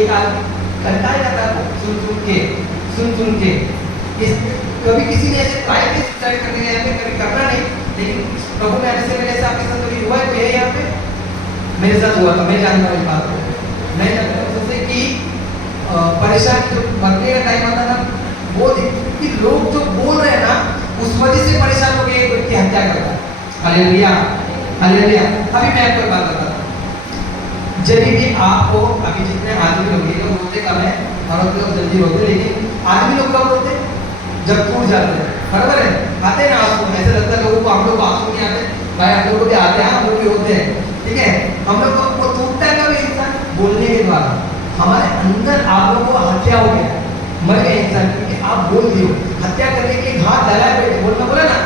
एक आदमी करता है जाता सुन के कभी किसी ने ऐसे ट्राई किया सुसाइड करने का? कभी करना नहीं, लेकिन प्रभु ने ऐसे मेरे ऐसा आपके साथ कभी हुआ है? कोई है यहाँ पे? मेरे साथ हुआ था, मैं जानता हूँ इस बात को। मैं जानता हूँ जैसे कि परेशानी जो मरने का टाइम आता ना, वो कि लोग जो बोल रहे हैं ना उस वजह से परेशान हो गए, व्यक्ति हत्या करता है। Hallelujah, hallelujah. अभी मैं आपको बात बताता हूँ। जब भी आपको अभी जितने आदमी लोग ये लोग रोते कम है, औरत लोग जल्दी रोते, लेकिन आदमी लोग कब रोते? जब टूट जाते हैं। बराबर है? आते हैं ना आंसू। ऐसे लगता है लोगों को, हम लोग को आंसू नहीं आते भाई, हम लोग को भी आते हैं, हम लोग भी होते हैं। ठीक है, हम लोग को वो टूटता है कभी इंसान बोलने के द्वारा। हमारे अंदर आप लोगों को हत्या हो गया, मर गए इंसान, क्योंकि आप बोल दिए हत्या करने के लिए घात लगाए बैठे। बोला ना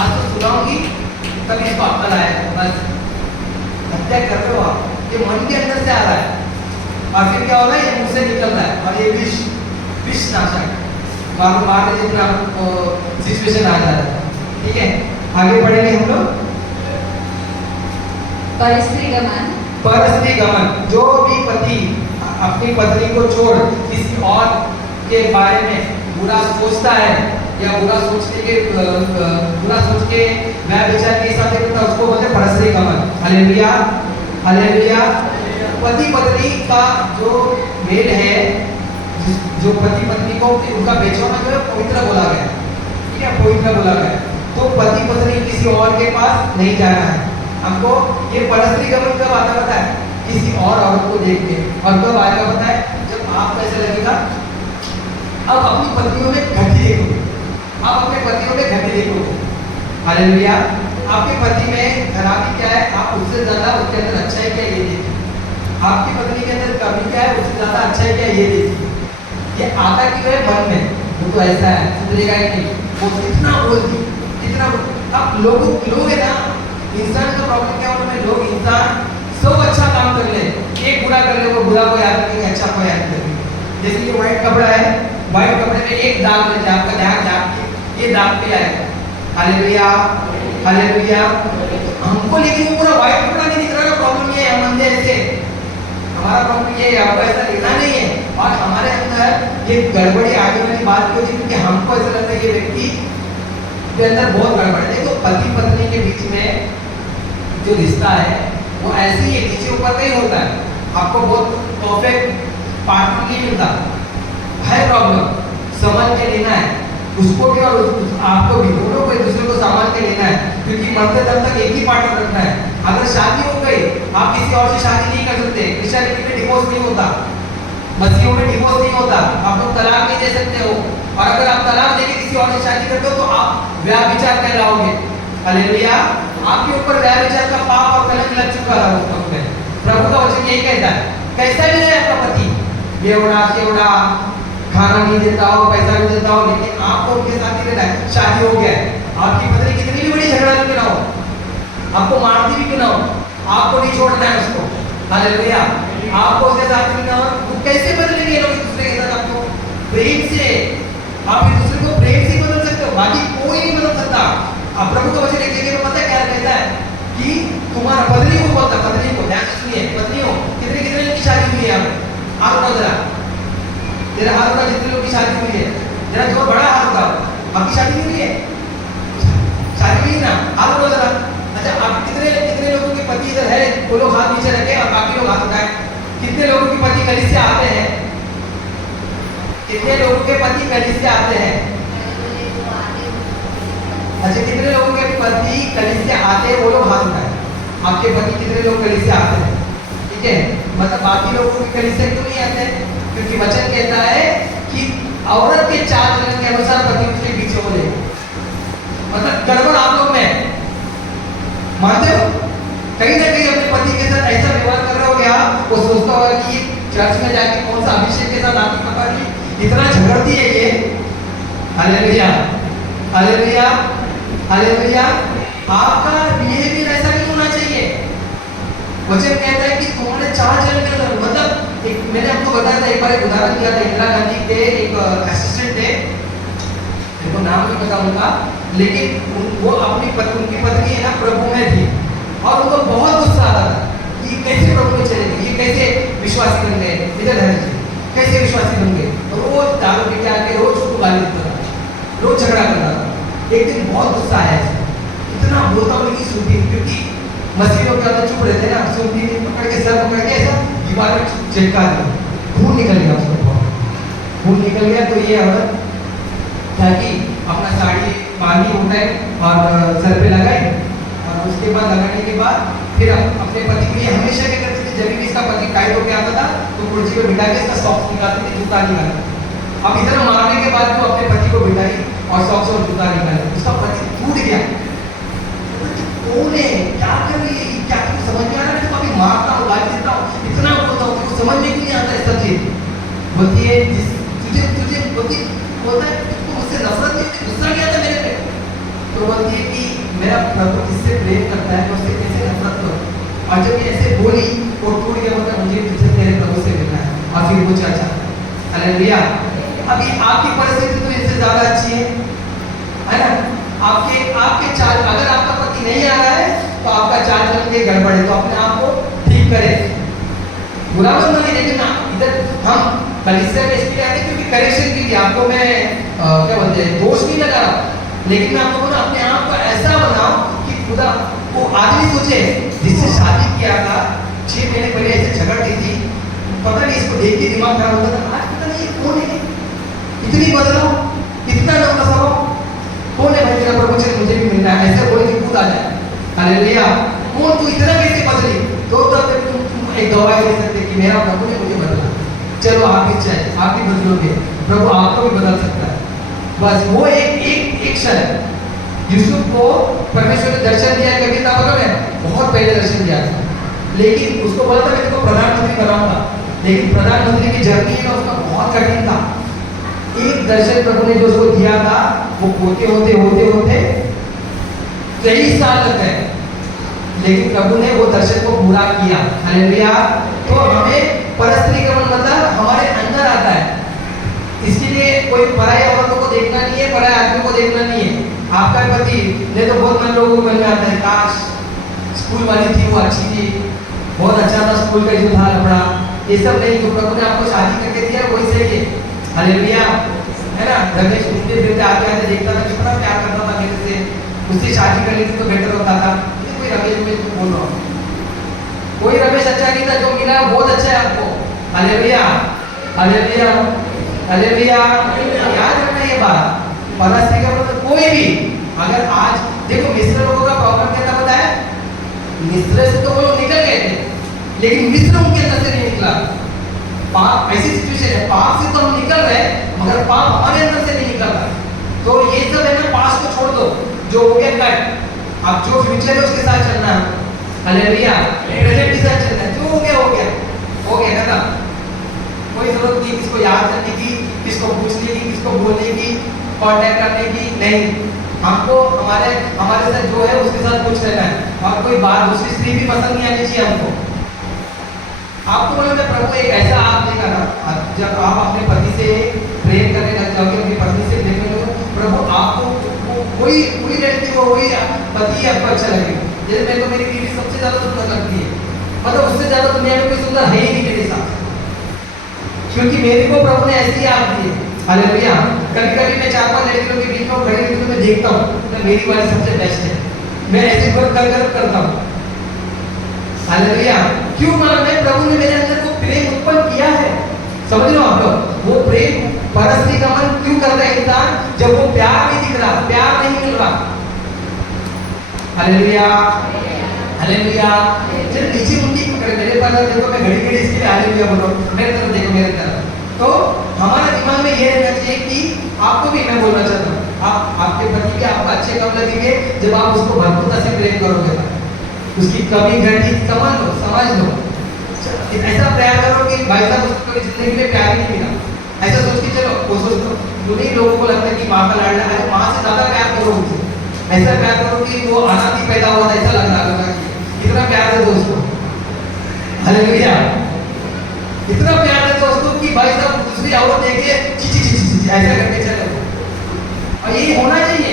आज तो सुनाऊंगी तभी इसको अक्ल आएगा। बस हत्या कर रहे हो आप, ये मन के अंदर से आ रहा है और फिर क्या हो रहा है? ये मुंह से निकल रहा है और ये विष नाशक मारने जितना सिचुएशन आ जा रहा है। ठीक है, आगे बढ़ेंगे हम लोग। परस्त्री गमन, जो भी पति अपनी पत्नी को छोड़ किसी और के बारे में बुरा सोचता है या बुरा सोच के वह विचार के हिसाब से करता है, उसको बोलते हैं परस्त्री गमन। Hallelujah, hallelujah. पति पत्नी का जो मेल है, जो पति पत्नी को उनका बेचौना जो है पवित्र बोला गया। ठीक है, पवित्र बोला गया। तो पति पत्नी किसी और के पास नहीं जाना है हमको। ये परस्त्री गमन कब आता पता है? किसी और औरत को देख के। और कब आएगा पता है? जब आपको ऐसा लगेगा अब अपनी पत्नियों में घटी देखोगे, आप अपने पतियों में घटी देखोगे। हालेलुया। आपके पति में खराबी क्या है, आप उससे ज्यादा उसके अंदर अच्छा है क्या ये देखिए। आपकी पत्नी के अंदर कमी क्या है, उससे ज्यादा अच्छा है क्या ये देखिए। ये आता क्यों है? मन में वो तो ऐसा है, सुधरेगा ही नहीं, वो कितना बोलती कितना। अब लोग है ना, इंसान का प्रॉब्लम क्या होता है? लोग इंसान सब अच्छा काम कर ले, एक बुरा कर ले, वो बुरा को याद करेंगे, अच्छा को याद करेंगे। जैसे ये व्हाइट कपड़ा है, व्हाइट कपड़े में एक दाग लग जाए, आपका ध्यान ये दाग पे आएगा। Hallelujah, hallelujah. हमको लेकिन वो पूरा व्हाइट कपड़ा नहीं दिख रहा। प्रॉब्लम ये है, हम अंधे ऐसे, हमारा प्रॉब्लम ये है, आपको ऐसा दिखना नहीं है। और हमारे अंदर ये गड़बड़ी आगे वाली बात क्यों? क्योंकि हमको ऐसा लगता है ये व्यक्ति के अंदर बहुत गड़बड़ है। देखो पति पत्नी के बीच में जो रिश्ता है वो ऐसे ही नीचे ऊपर नहीं होता है। आपको बहुत परफेक्ट पार्टनर नहीं मिलता है। प्रॉब्लम संभाल के लेना है, उसको भी और आपको भी, दोनों को एक दूसरे को संभाल के लेना है, क्योंकि मरते दम तक एक ही पार्टनर रखना है। अगर शादी हो गई, आप किसी और से शादी नहीं कर सकते। क्रिश्चियनिटी में डिवोर्स नहीं होता, मसीहों में डिवोर्स नहीं होता, आप लोग तलाक नहीं दे सकते हो। और अगर आप तलाक देके किसी और से शादी करते हो तो आप व्यभिचार कहलाओगे। हालेलुया। आपके ऊपर व्यभिचार का पाप और कलंक लग चुका है उस वक्त में। प्रभु का वचन यही कहता है, कैसा भी रहे आपका पति, बेवड़ा सेवड़ा, खाना नहीं देता हो, पैसा नहीं देता हो, लेकिन आपको उनके साथ ही रहना है। शादी हो गया है, आपकी पत्नी कितनी भी बड़ी झगड़ा क्यों ना हो, आपको मारती भी क्यों ना हो, आपको नहीं छोड़ना है उसको। हालेलुया। आपको उसके साथ रहना हो। वो कैसे बदलेंगे ये लोग एक दूसरे के साथ? आपको प्रेम से, आप एक दूसरे को प्रेम से बदल सकते हो, बाकी कोई नहीं बदल सकता। अब प्रभु का वचन एक जगह पे पता है क्या कहता है कि तुम्हारा पत्नी को बोलता, पत्नी को ध्यान से सुनिए, पत्नियों कितने कितने लोग की शादी हुई है? आप उठाओ जरा, तेरा हाथ उठा जितने लोग की शादी हुई है, जरा जो बड़ा हाथ उठाओ। आपकी शादी नहीं हुई है? शादी हुई ना, हाथ उठाओ जरा। अच्छा, आप कितने लोगों के पति इधर है, वो लोग हाथ नीचे रखे और बाकी लोग हाथ उठाए। कितने लोगों के पति कलीसिया से आते हैं? कितने लोगों के पति कलीसिया से आते हैं? अच्छा, कितने लोगों के पति कलीसिया आते हैं वो लोग हाथ उठाए। आपके पति कितने लोग कलीसिया आते हैं? ठीक है, मतलब बाकी लोग भी कलीसिया क्यों नहीं आते हैं? क्योंकि वचन कहता है कि औरत के चाल चलन के अनुसार पति उसके पीछे हो जाएगा। मतलब गड़बड़ आप लोग में मानते हो? कहीं ना कहीं अपने पति के साथ ऐसा व्यवहार कर रहे हो क्या? वो सोचता होगा कि चर्च में जाके कौन सा अभिषेक के साथ आपकी पता नहीं इतना झगड़ती है ये। Hallelujah, hallelujah, hallelujah. आपका बिहेवियर ऐसा नहीं होना चाहिए। वचन कहता है कि तुम्हारे चाल चलन के अंदर, मतलब एक मैंने आपको बताया था, एक बार एक उदाहरण दिया था। इंदिरा गांधी के एक असिस्टेंट थे, मेरे को नाम नहीं पता उनका, लेकिन वो अपनी उनकी पत्नी है ना प्रभु में थी और उनको बहुत गुस्सा आता था कि कैसे प्रभु में चले गए, ये कैसे विश्वासी बन गए, विजय जी कैसे विश्वासी बन गए। तो रोज दारू पी के आके रोज उसको गाली देता था, रोज झगड़ा करता था। एक दिन बहुत गुस्सा आया, इतना बोलता हुआ नहीं सुनती, क्योंकि मसीह लोग ज्यादा चुप रहते ना, सुनती नहीं, पकड़ के सर पकड़ के ऐसा दीवार में चिपका दिया, खून निकल गया उसको, खून निकल गया। तो ये औरत क्या की, अपना साड़ी बांधी उठाई और सर पे लगाई, और उसके बाद लगाने के बाद फिर अपने पति के लिए हमेशा क्या करती थी, जब भी इसका पति टाइट होकर आता था तो कुर्सी पे बिठा के इसका सॉक्स निकालती थी, जूता निकालती। अब इतना मारने के बाद वो अपने पति को बिठाई और सॉक्स और जूता निकाला, उसका पति टूट गया। कौन है, क्या कर रही है, क्या कुछ समझ में आ रहा है? तो अभी मारता हूँ, गाली देता हूँ, इतना बोलता हूँ, तुमको समझ में नहीं आता है सब चीज। बोलती है तुझे तुझे बोलती बोलता है तुमको मुझसे नफरत नहीं, गुस्सा नहीं आता मेरे पे? तो बोलती है कि मेरा प्रभु किससे प्रेम करता है, उससे कैसे नफरत करो। और जब ये ऐसे बोली वो टूट गया, मतलब मुझे तुझसे तेरे प्रभु से मिलना है, और फिर वो चाचा। हालेलुया। अभी आपकी परिस्थिति तो इससे ज्यादा अच्छी है ना? आपके चाल, अगर आपका पति नहीं आ रहा है तो आपका चाल चलन के गड़बड़ है, तो अपने आप को ठीक करें। बुरा मत मानिए, लेकिन इधर हम कलीसिया में इसलिए आते क्योंकि करेक्शन के लिए। आपको मैं क्या बोलते हैं, दोष नहीं लगा रहा, लेकिन मैं आपको ना अपने आप को ऐसा बनाओ कि खुदा वो आदमी सोचे जिससे शादी किया था 6 महीने पहले ऐसे झगड़ती थी, पता नहीं इसको देख के दिमाग खराब होता था, आज पता नहीं कौन है, इतनी बदलाव, इतना नम बसाओ, कौन है भाई तेरा प्रभु से मुझे भी मिलना है, ऐसे बोले कि कूद आ जाए। हालेलुया। कौन तू इतना कैसे बदली? तो तब तक तुम एक गवाही दे सकते कि मेरा प्रभु ने मुझे बदला। चलो आप भी चाहे, आप भी बदलोगे, प्रभु आपको भी बदल सकता है। बस वो एक क्षण यूसुफ को परमेश्वर ने दर्शन दिया, कभी था मतलब है बहुत पहले दर्शन दिया था, लेकिन उसको बोला था मैं तेरे को प्रधानमंत्री बनाऊंगा, लेकिन प्रधानमंत्री की जर्नी है उसका बहुत कठिन था। एक दर्शन प्रभु ने जो उसको दिया था वो होते होते होते होते 23 साल लग गए, लेकिन प्रभु ने वो दर्शन को पूरा किया। हालेलुया। तो हमें परस्त्रीकरण मतलब हमारे अंदर आता है, इसके लिए कोई पराई औरतों को देखना नहीं है, पराई आदमी को देखना नहीं है। आपका पति ने तो बहुत मन लोगों को मन में आता है, काश स्कूल वाली थी वो अच्छी थी, बहुत अच्छा था स्कूल का जो था कपड़ा, ये सब नहीं। तो प्रभु ने आपको शादी करके दिया, वही सही है। हालेलुया, है ना? रमेश घूमते फिरते आते आते देखता था कि बड़ा प्यार करता था मेरे से, उससे शादी कर लेती तो बेटर होता था। कोई रमेश में तुम बोल रहा हो, कोई रमेश अच्छा नहीं था, जो मिला बहुत अच्छा है आपको। Hallelujah, hallelujah, hallelujah. याद रखना ये बात, परस्त्री का मतलब कोई भी, अगर आज देखो मिस्र लोगों का प्रॉब्लम क्या था पता है? मिस्र से तो वो लोग निकल गए थे, लेकिन मिस्र उनके अंदर से नहीं निकला। पाप ऐसी सिचुएशन है, पाप से तो हम निकल रहे मगर पाप हमारे अंदर से नहीं निकल रहा। तो ये सब है ना, पास्ट को छोड़ दो, जो हो गया कट, अब जो फ्यूचर है उसके साथ चलना है। हालेलुया। प्रेजेंट के साथ चलना है, जो हो गया हो गया, हो गया खत्म। कोई जरूरत नहीं किसको याद करने की, किसको पूछने की, किसको बोलने की, कांटेक्ट करने की नहीं। हमको हमारे साथ जो है उसके साथ कुछ रहना है, और कोई बात दूसरी स्त्री भी पसंद नहीं आनी चाहिए हमको। आपको बोले प्रभु एक ऐसा आप देगा ना, जब आप अपने पति से प्रेम करने लग जाओगे, अपनी पत्नी से प्रेम करने लगोगे, प्रभु आपको वही लड़की को, वही पति आपको अच्छा लगेगा। जैसे मेरे को मेरी बीवी सबसे ज्यादा सुंदर लगती है, मतलब उससे ज्यादा दुनिया में कोई सुंदर है ही नहीं मेरे साथ, क्योंकि मेरे को प्रभु ने ऐसी आग दी है। हालेलुया। कभी कभी मैं 4-5 लड़कियों के बीच में खड़ी रहती हूँ, मैं देखता हूँ तो मेरी वाली सबसे बेस्ट है, मैं ऐसे वर्क करता हूँ। हालेलुया। क्यों? मालूम है प्रभु ने मेरे अंदर वो प्रेम उत्पन्न किया है। समझ लो आप लोग, वो प्रेम परस्त्री का मन क्यों करता है इंसान? जब वो प्यार नहीं दिख रहा, प्यार नहीं मिल रहा, हालेलुया, हालेलुया। चलो नीचे मुट्ठी पकड़े, मेरे पास देखो, मैं घड़ी घड़ी इसके लिए हालेलुया बोल रहा हूँ, मेरे तरफ देखो, मेरे तरफ। तो हमारा दिमाग में ये रहना चाहिए कि आपको भी मैं बोलना चाहता हूँ, आप आपके पति के आपको अच्छे कब लगेंगे जब आप उसको भरपूरता से प्रेम करोगे, उसकी कमी घटी समझ लो। ऐसा प्यार करो कि भाई साहब उसको कभी जिंदगी में प्यार ही नहीं मिला, ऐसा सोच के चलो। वो सोचो उन्हीं लोगों को लगता है कि माँ का लाडला है, माँ से ज्यादा प्यार करो उनसे, ऐसा प्यार करो कि वो अनाथ ही पैदा हुआ था ऐसा लग रहा होगा कि इतना प्यार दे दो उसको। हालेलुया, इतना प्यार दे दो उसको कि भाई साहब दूसरी औरत देखे ची ची ची ची ऐसा करके चलो। और ये होना चाहिए,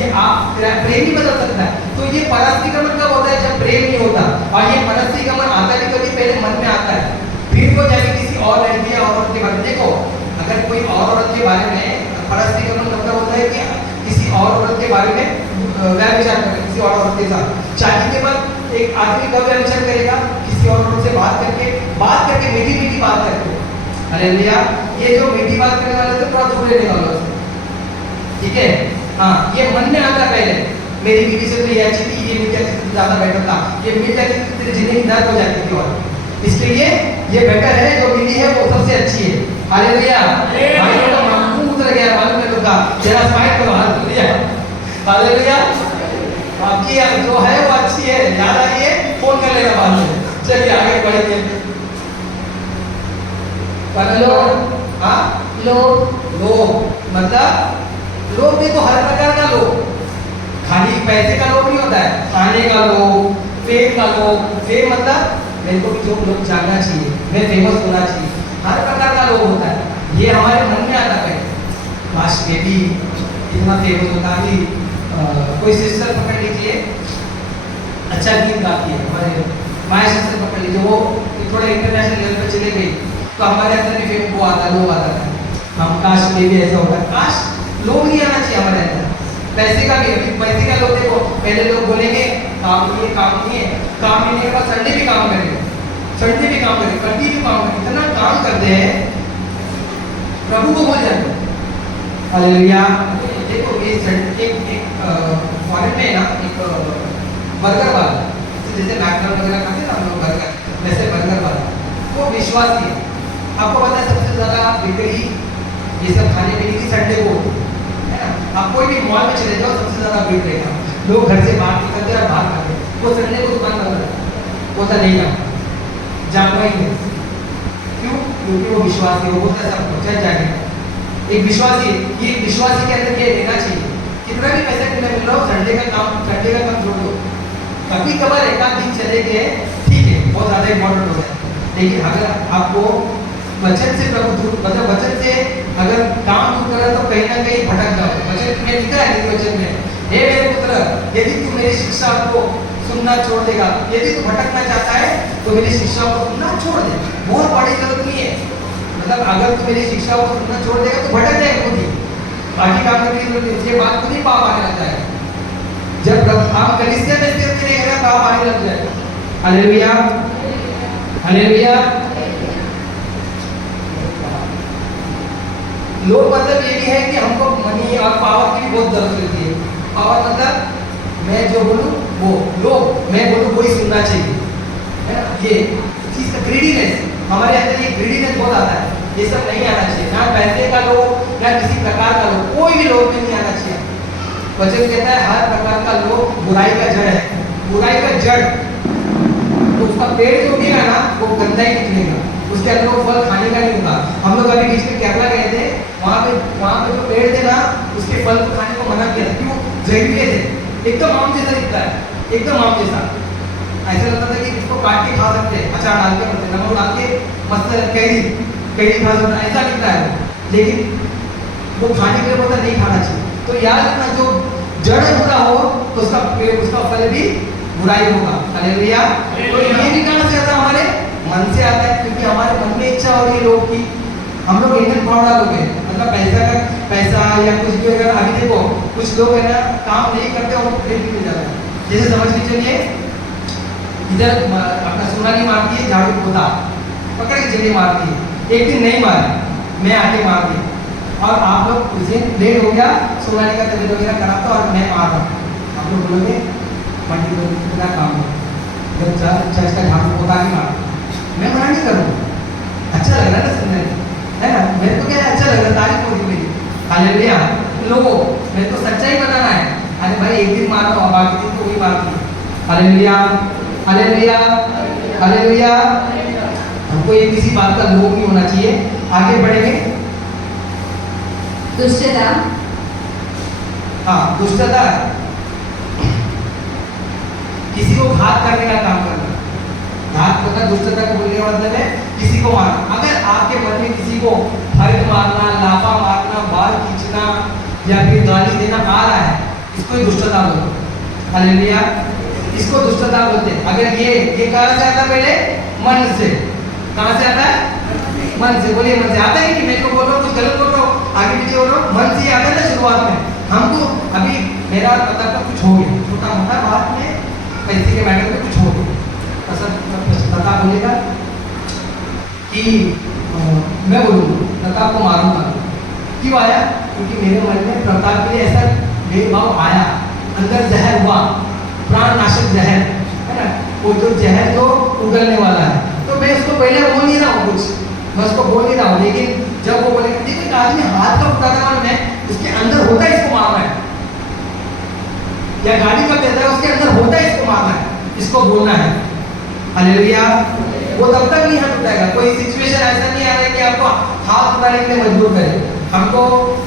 ये आप प्रेम ही बदल सकता है। तो ये परस्त्रीगमन कब होता है? जब प्रेम नहीं होता। और ये परस्त्रीगमन आता भी कभी पहले मन में आता है, फिर वो जाके किसी और लड़की या औरत के बारे में देखो। अगर कोई और औरत के बारे में परस्त्रीगमन मतलब होता है कि किसी और औरत के बारे में व्यभिचार करें, किसी और औरत के साथ। शादी के बाद एक आदमी कब व्यभिचार करेगा? किसी और औरत से बात करके मीठी मीठी बात करके। हालेलुया, ये जो मीठी बात करने वाले थे थोड़ा दूर रहने वाला उससे, ठीक है। हाँ, ये मन में आता पहले, मेरी बीवी से तो ये अच्छी थी, ये मिल जाती तो ज्यादा बेटर था, ये मिल जाती तो तेरी जिंदगी नर्क हो जाती थी, और इसलिए ये बेटर है, जो मिली है वो सबसे अच्छी है। हालेलुया, भाई लोग मुंह उतर गया मालूम है, लोग का जरा स्माइल करो, हालेलुया, हालेलुया। आपकी जो है वो अच्छी है, याद आई है, फोन कर लेगा बाद में। चलिए आगे बढ़ेंगे। हाँ, लोभ मतलब लोभ देखो हर प्रकार का लोभ, खाली पैसे का लोभ नहीं होता है, खाने का लोभ, फेम का लोभ। फेम मतलब मेरे को भी जो लोग जानना चाहिए, मैं फेमस होना चाहिए, हर प्रकार का लोभ होता है। ये हमारे मन में आता है, काश मैं भी इतना फेमस होता भी। कोई सिस्टर पकड़ लीजिए, अच्छा गीत गाती है, हमारे माया सिस्टर पकड़ लीजिए, वो थोड़े इंटरनेशनल लेवल पर चले गई, तो हमारे अंदर भी फेम वो आता, लोभ आता है, हम काश में भी ऐसा होता। काश लोभ नहीं आना चाहिए हमारे अंदर। पैसे का भी, पैसे का लोग देखो, पहले लोग बोलेंगे काम नहीं है, काम नहीं है, काम नहीं है, बस संडे भी काम करेंगे, संडे भी काम करेंगे, कभी भी काम करेंगे, इतना काम करते हैं, प्रभु को भूल जाते हैं। हालेलुया। देखो ये एक फॉरेन में ना एक बर्गर वाला, जैसे मैकडॉनल्ड वगैरह खाते हैं ना हम लोग बर्गर, वैसे बर्गर वाला वो विश्वासी है। आपको पता है सबसे ज्यादा बिक्री ये सब खाने पीने की संडे को है ना। आप कोई भी मॉल में चले जाओ, सबसे ज्यादा भीड़ रहेगा, लोग घर से बाहर निकलते हैं और बाहर खाते हैं, वो संडे को दुकान बंद रहता, होता नहीं जाता, जाऊंगा ही नहीं। क्यों? क्योंकि वो विश्वासी, वो बोलता है सब चल जाएगा। एक विश्वासी, ये विश्वासी के अंदर ये रहना चाहिए, कितना भी पैसा मिल रहा हो, संडे का काम छोड़ दो। कभी कभार एक आध दिन चले गए ठीक है, बहुत ज्यादा इम्पोर्टेंट हो जाए, लेकिन अगर आपको वचन से प्रभु दूर, मतलब वचन से अगर काम दूर करा तो कहीं ना कहीं भटक जाओ। वचन में लिखा है, वचन में, हे मेरे पुत्र, यदि तू मेरी शिक्षा को सुनना छोड़ देगा, यदि तू भटकना चाहता है तो मेरी शिक्षा को सुनना छोड़ दे। बहुत बड़ी जरूरत नहीं है, मतलब अगर तू मेरी शिक्षा को सुनना छोड़ देगा तो भटक जाएगा खुद ही, बाकी काम करने की जरूरत नहीं, ये बात खुद ही पाप आने लग जाएगा। जब आप कलीसिया में रहेगा पाप आने लग जाएगा। Hallelujah, hallelujah. लोग मतलब ये भी है कि हमको मनी और पावर की भी बहुत जरूरत रहती है। पावर मतलब मैं जो बोलूँ वो, लोग मैं बोलूँ वही सुनना चाहिए, है ना। ये चीज का ग्रीडीनेस, हमारे अंदर ये ग्रीडीनेस बहुत आता है, ये सब नहीं आना चाहिए, ना पैसे का लोग ना किसी प्रकार का लोग, कोई भी लोग नहीं आना चाहिए। वचन कहता है हर प्रकार का लोग बुराई का जड़ है, बुराई का जड़, तो उसका पेड़ जो उगेगा ना वो गंदा ही निकलेगा, उसके अंदर वो फल खाने का नहीं होगा। हम लोग अभी बीच में केरला गए थे, वहाँ पे जो पेड़ थे ना उसके फल को खाने को मना किया था, क्यों? जहरीले थे, एकदम आम जैसा दिखता है, एकदम आम जैसा, ऐसा लगता था कि इसको काट के खा सकते हैं, अचार डाल के, नमक डाल के मस्त कैरी खा सकता, ऐसा दिखता है, लेकिन वो खाने के लिए बोलता नहीं खाना चाहिए। तो याद रखना, जो जड़ बुरा हो तो उसका फल भी बुराई होगा। हालेलुया। तो ये भी कहाँ से आता है? हमारे मन से आता है, क्योंकि हमारे मन में इच्छा हो रही है लोग की, हम लोग इंजन फावड़ा लोग हैं, मतलब पैसा या कुछ भी। अगर अभी देखो कुछ लोग है ना काम नहीं करते और प्रेम मिल जाता है, जैसे समझ के चलिए इधर अपना सोनाली मारती है, झाड़ू पोता पकड़ के चलिए मारती है, एक दिन नहीं मारे, मैं आके मार दी, और आप लोग उस दिन लेट हो गया, सोनाली का तबीयत वगैरह खराब था और मैं मार रहा हूँ, आप लोग बोलोगे मंडी में कितना काम है, जब चर्च का झाड़ू पोता नहीं मार, मैं मना नहीं करूँगा, अच्छा लग रहा है ना सुनने में, है ना? मेरे को क्या है, अच्छा लग रहा है, तारीफ होगी मेरी। हालेलुया। लोगों मेरे को सच्चाई बताना है। अरे भाई एक दिन मारो और बाकी दिन तो वही मारती है। Hallelujah, hallelujah, hallelujah. हमको ये किसी बात का लोभ नहीं होना चाहिए। आगे बढ़ेंगे। दुष्टता, हाँ, दुष्टता किसी को घात करने का काम करना। घात करना दुष्टता को बोलने का मतलब है किसी को मारना। अगर आपके मन में किसी को फर्क मारना, लाफा मारना, बाल खींचना या फिर गाली देना आ रहा है, इसको ही दुष्टता बोलते हैं। हालेलुया, इसको दुष्टता बोलते हैं। अगर ये कहाँ से आता है? पहले मन से। कहाँ से आता है? मन से। बोलिए मन से आता है कि मैं को बोल रहा हूँ कुछ गलत बोल रहा हूँ, आगे पीछे बोल रहा हूँ, मन से ही आता है ना शुरुआत में। हमको अभी मेरा मतलब का कुछ हो गया, छोटा मोटा बात में पैसे के मैटर में कुछ हो गया, प्रताप बोलेगा कि मैं बोलूँगा प्रताप को मारूंगा। क्यों आया? क्योंकि मेरे मन में प्रताप के लिए ऐसा भेदभाव आया, अंदर जहर हुआ, प्राणनाशक जहर, है ना? वो जो जहर जो उगलने वाला है, तो मैं उसको पहले बोल नहीं रहा हूँ कुछ, मैं उसको बोल नहीं रहा हूँ, लेकिन जब वो बोलेगा देखो एक आदमी हाथ का उठाता है, मैं उसके अंदर होता है इसको मारना है, या गाड़ी का देता है उसके अंदर होता है इसको मारना है, इसको बोलना है। हालेलुया। वो तब तक नहीं हाथ उठाएगा। कोई सिचुएशन ऐसा नहीं आ रहा है कि आपको हाथ उठाने के लिए मजबूर करे। हमको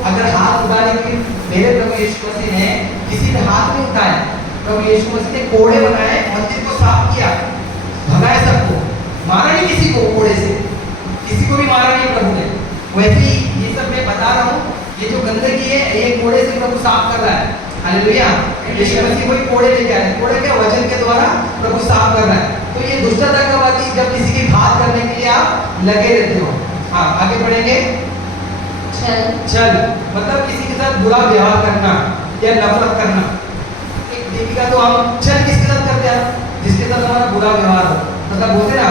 अगर हाथ उठाने के लिए मेरे प्रभु यीशु मसीह ने किसी ने हाथ नहीं उठाया, प्रभु यीशु मसीह ने कोड़े बनाए, मंदिर को साफ किया, भगाए सबको, मारा नहीं किसी को, कोड़े से किसी को भी मारा नहीं प्रभु ने। वैसे ही ये सब मैं बता रहा हूँ, ये जो गंदगी है ये कोड़े से प्रभु साफ कर रहा है। हालेलुया। यीशु मसीह वही कोड़े लेके आए, कोड़े के वचन के द्वारा प्रभु साफ कर रहा है। तो ये दुष्टता कब आती है? जब किसी की घात करने के लिए आप लगे रहते हो। हाँ, आगे बढ़ेंगे। छल मतलब किसी के साथ बुरा व्यवहार करना या नफरत करना। एक देविका तो हम छल किसके साथ करते हैं? जिसके साथ हमारा बुरा व्यवहार हो। मतलब बोलते ना,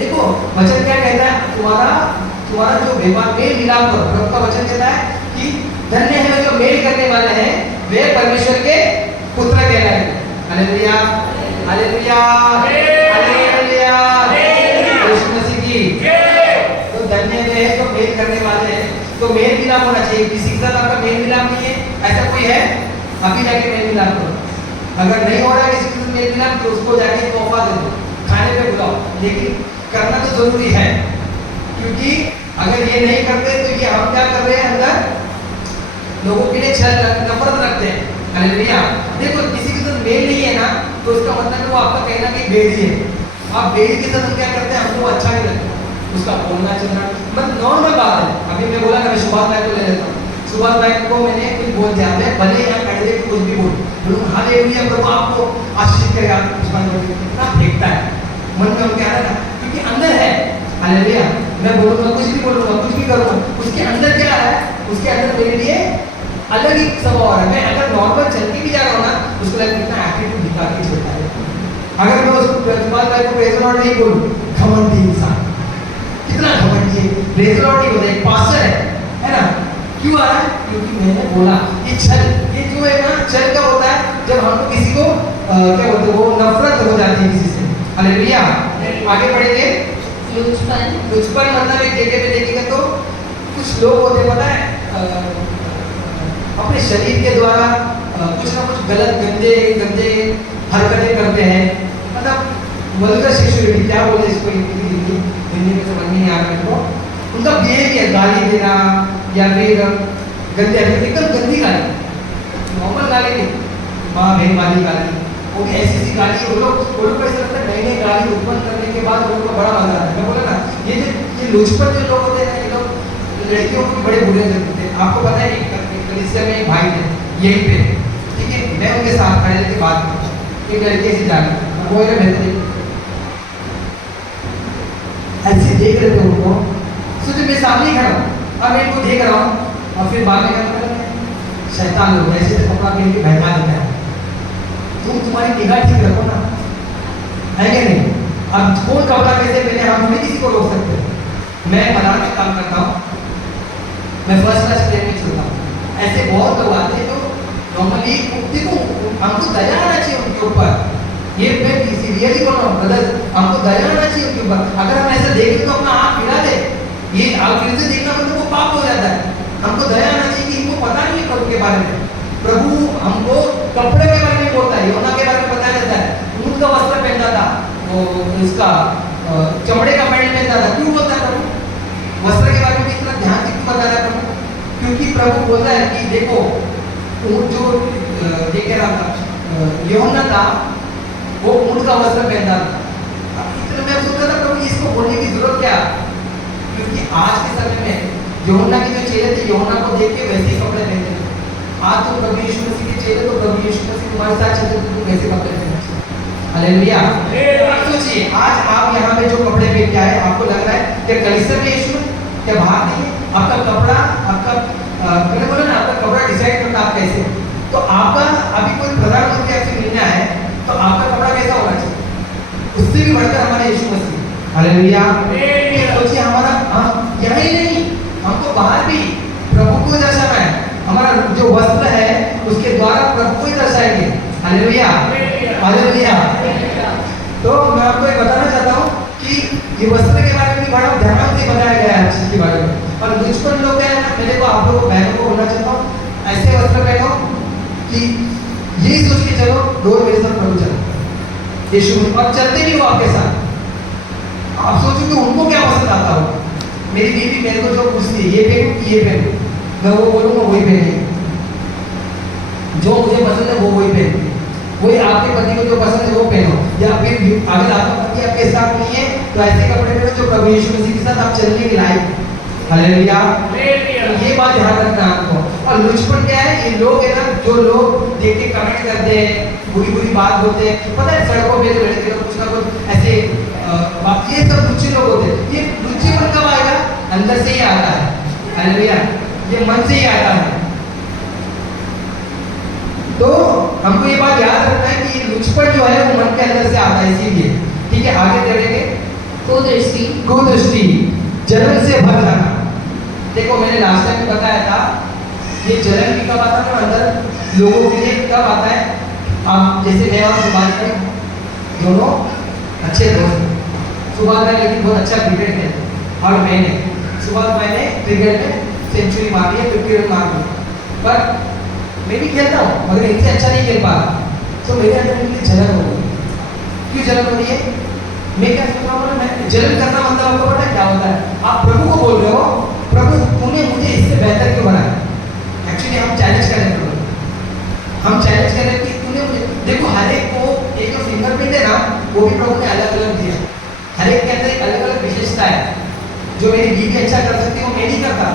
देखो वचन क्या कहता है, तुम्हारा जो व्यवहार मेल मिलाप करो। प्रभु का वचन कहता है कि धन्य है जो मेल करने वाले हैं, वे परमेश्वर के पुत्र कहलाएंगे। हालेलुया, हालेलुया, हालेलुया, यीशु मसीह की। तो धन्य वे हैं जो मेल करने वाले हैं। तो मेल मिलाप होना चाहिए। किसी के साथ आपका मेल मिलाप नहीं है, ऐसा कोई है? अभी जाके मेल मिलाप करो। अगर नहीं हो रहा है किसी के साथ मेल मिलाप, तो उसको जाके तोहफा दे दो, खाने पे बुलाओ, लेकिन करना तो जरूरी है। क्योंकि अगर ये नहीं करते तो ये हम क्या कर रहे हैं? अंदर लोगों के लिए छल नफरत रखते हैं। हालेलुया। देखो किसी के साथ मेल नहीं है ना, तो इसका मतलब है वो आपका कहना कि बेड़ी है। आप बेड़ी के साथ हम क्या करते हैं? हमको अच्छा नहीं लगता उसका बोलना चलना, मतलब नॉर्मल बात है। अभी मैं बोला ना, मैं सुभाष भाई को ले लेता हूँ। सुभाष भाई को मैंने कुछ बोल दिया, मैं भले यहाँ खड़े थे कुछ भी बोलूँ, हालेलुया प्रभु आपको आशीष करेगा, कितना फेंकता है मन में, हम क्या है ना, क्योंकि अंदर है। हालेलुया। मैं बोलूँगा, कुछ भी बोलूँगा, कुछ भी करूँगा, उसके अंदर क्या है? उसके अंदर मेरे लिए अलग ही स्वभाव है। मैं अगर नॉर्मल चल के भी जा रहा हूँ ना, उसको लगता है कितना एटीट्यूड दिखा के चलता है। अगर मैं उसको प्रिंसिपल भाई को प्रेज लॉर्ड नहीं बोलूँ, घमंडी इंसान, कितना घमंडी है, प्रेज लॉर्ड नहीं होता, एक पास्टर है ना? क्यों आ रहा है? क्योंकि मैंने बोला। ये छल, ये जो है ना, छल क्या होता है? जब हमको किसी को क्या बोलते हैं, वो नफरत हो जाती है किसी से। हालेलुया। आगे बढ़ेंगे। लुचपन मतलब एक जगह पे देखिएगा तो कुछ लोग होते हैं, पता है, अपने शरीर के द्वारा कुछ ना कुछ गलत गंदे हरकतें करते हैं। मतलब वल्गर सेक्सुअलिटी, क्या बोलते हैं इसको हिंदी में समझ नहीं आ रहा मेरे को। उनका बिहेवियर, गाली देना या फिर गंदे हरकत, एकदम गंदी गाली, नॉर्मल गाली नहीं, माँ बहन वाली गाली, वो भी ऐसी गाली। वो लोग को ऐसा लगता है नई गाली उत्पन्न करने के बाद उनको बड़ा मजा आता है। मैं बोला ना, ये लुचपन जो लोग होते हैं ना, ये लोग लड़कियों को बड़े बुरे लगते हैं। आपको पता है कलीसिया में एक भाई थे यहीं पे, ठीक है, मैं उनके साथ खड़े के बाद एक लड़की ऐसी जाने, वो है बेहतरीन, ऐसे देख रहे थे उनको, सोचे मैं सामने ही खड़ा हूँ, अब मैं इनको देख रहा हूँ, और फिर बाद में क्या शैतान लोग ऐसे कपड़ा पहन के बैठा देता है। तुम्हारी निगाह ठीक रखो ना, है क्या नहीं? अब कौन कपड़ा कैसे पहने, हम नहीं किसी को रोक सकते। मैं मदार में काम करता हूँ, मैं फर्स्ट क्लास प्लेन में चलता हूँ। ऐसे बहुत लोग आते हैं जो नॉर्मली देखो हमको दया आना चाहिए उनके ऊपर। ये मैं रियली बोल रहा हूँ ब्रदर, हमको दया आना चाहिए उनके ऊपर। अगर हम ऐसा देखें तो अपना आँख मिला दे, ये आँख फिर से देखना मतलब वो पाप हो जाता है। हमको दया आना चाहिए कि इनको पता नहीं है प्रभु के बारे में। प्रभु हमको कपड़े के बारे में बोलता है, यूहन्ना के बारे में बता देता है, ऊन का वस्त्र पहनता था, वो इसका चमड़े का पैंट पहनता था। क्यों बोलता है प्रभु? वस्त्र के बारे में इतना ध्यान से क्यों बता रहा है प्रभु? क्योंकि प्रभु बोलता है कि देखो ऊँट जो ये कह रहा था यूहन्ना था, वो ऊँट का वस्त्र पहनता था। इतना मैं सोच रहा था प्रभु इसको बोलने की जरूरत क्या? क्योंकि आज के समय में यूहन्ना के जो चेले थे, यूहन्ना को देख के वैसे ही कपड़े पहनते थे। आज तो प्रभु यीशु मसीह के चेले तो प्रभु यीशु मसीह तुम्हारे साथ चलते तो वैसे कपड़े पहनते। हालेलुया। सोचिए आज आप यहाँ पे जो कपड़े पहन के आए, आपको लग रहा है कि कलीसिया में यीशु है, क्या बात नहीं है? आपका कपड़ा, आपका मैंने बोला ना, आपका कपड़ा डिसाइड करता आप कैसे। तो आपका अभी कोई प्रधानमंत्री आपसे मिलना है तो आपका कपड़ा कैसा होना चाहिए? उससे भी बढ़कर हमारे यीशु मसीह। हालेलुया। सोचिए हमारा यही नहीं, हमको बाहर भी प्रभु को दर्शाना है। हमारा जो वस्त्र है उसके द्वारा प्रभु को ही दर्शाएंगे। Hallelujah, hallelujah. तो मैं आपको ये बताना चाहता हूँ कि ये वस्त्र के बारे में भी बड़ा ध्यान से बताया गया है, चीज के बारे में। और दुश्मन लोग हैं, मैं देखो आप लोगों बहनों को बोलना चाहता हूँ, ऐसे वस्त्र पहनो कि यही सोच के चलो रोज मेरे साथ प्रभु चलो यीशु में, और चलते भी हो आपके साथ। आप सोचो कि उनको क्या पसंद आता हो। मेरी बीवी मेरे को जो पूछती है ये पहनूं कि ये पहनूं, मैं वो बोलूँगा वही पहने, जो मुझे पसंद है वो वही पहनो। वही आपके पति को जो पसंद है वो पहनो। या फिर अगर आपका पति आपके साथ नहीं है तो ऐसे कपड़े पहनो जो प्रभु यीशु मसीह के साथ आप चलने के लायक। हालेलुया। ये बात ध्यान रखना आपको। और लुचपन क्या है? ये लोग है ना, जो लोग देख के कमेंट करते हैं, बुरी बुरी बात बोलते हैं, पता है सड़कों पे जो लड़के लोग कुछ ना कुछ ऐसे ये सब लुच्चे लोग होते हैं। ये लुच्चेपन कब आएगा? अंदर से ही आता है। हालेलुया। ये मन से ही आता है। तो हमको ये बात याद रखना है कि लुचपन जो है वो मन के अंदर से आता है, इसीलिए। ठीक है, आगे चलेंगे। कुदृष्टि, कुदृष्टि, जलन से भर जाना। देखो मैंने लास्ट टाइम बताया था, ये जलन भी कब आता है अंदर लोगों के लिए, कब आता है? आप जैसे मैं और सुभाष भाई दोनों अच्छे दोस्त। सुभाष भाई लेकिन बहुत अच्छा क्रिकेट खेलते और मैंने सुभाष भाई ने क्रिकेट में सेंचुरी मारी है, 50 रन मार दिए, पर मैं भी खेलता हूँ मगर इनसे अच्छा नहीं खेल पा रहा। तो मेरे अंदर इनकी जलन हो रही है। क्यों जलन हो रही है? मैं क्या सोच रहा हूँ, मैं जलन करना मतलब आपको पता है क्या होता है? आप प्रभु को बोल रहे हो, प्रभु तूने मुझे इससे बेहतर क्यों बनाया? एक्चुअली हम चैलेंज करें प्रभु, हम चैलेंज करें कि तूने मुझे, देखो हर एक को एक जो फिंगरप्रिंट है ना वो भी प्रभु ने अलग अलग दिया। हर एक के अंदर एक अलग अलग विशेषता है। जो मेरी बीवी अच्छा कर सकती है वो मैं नहीं करता।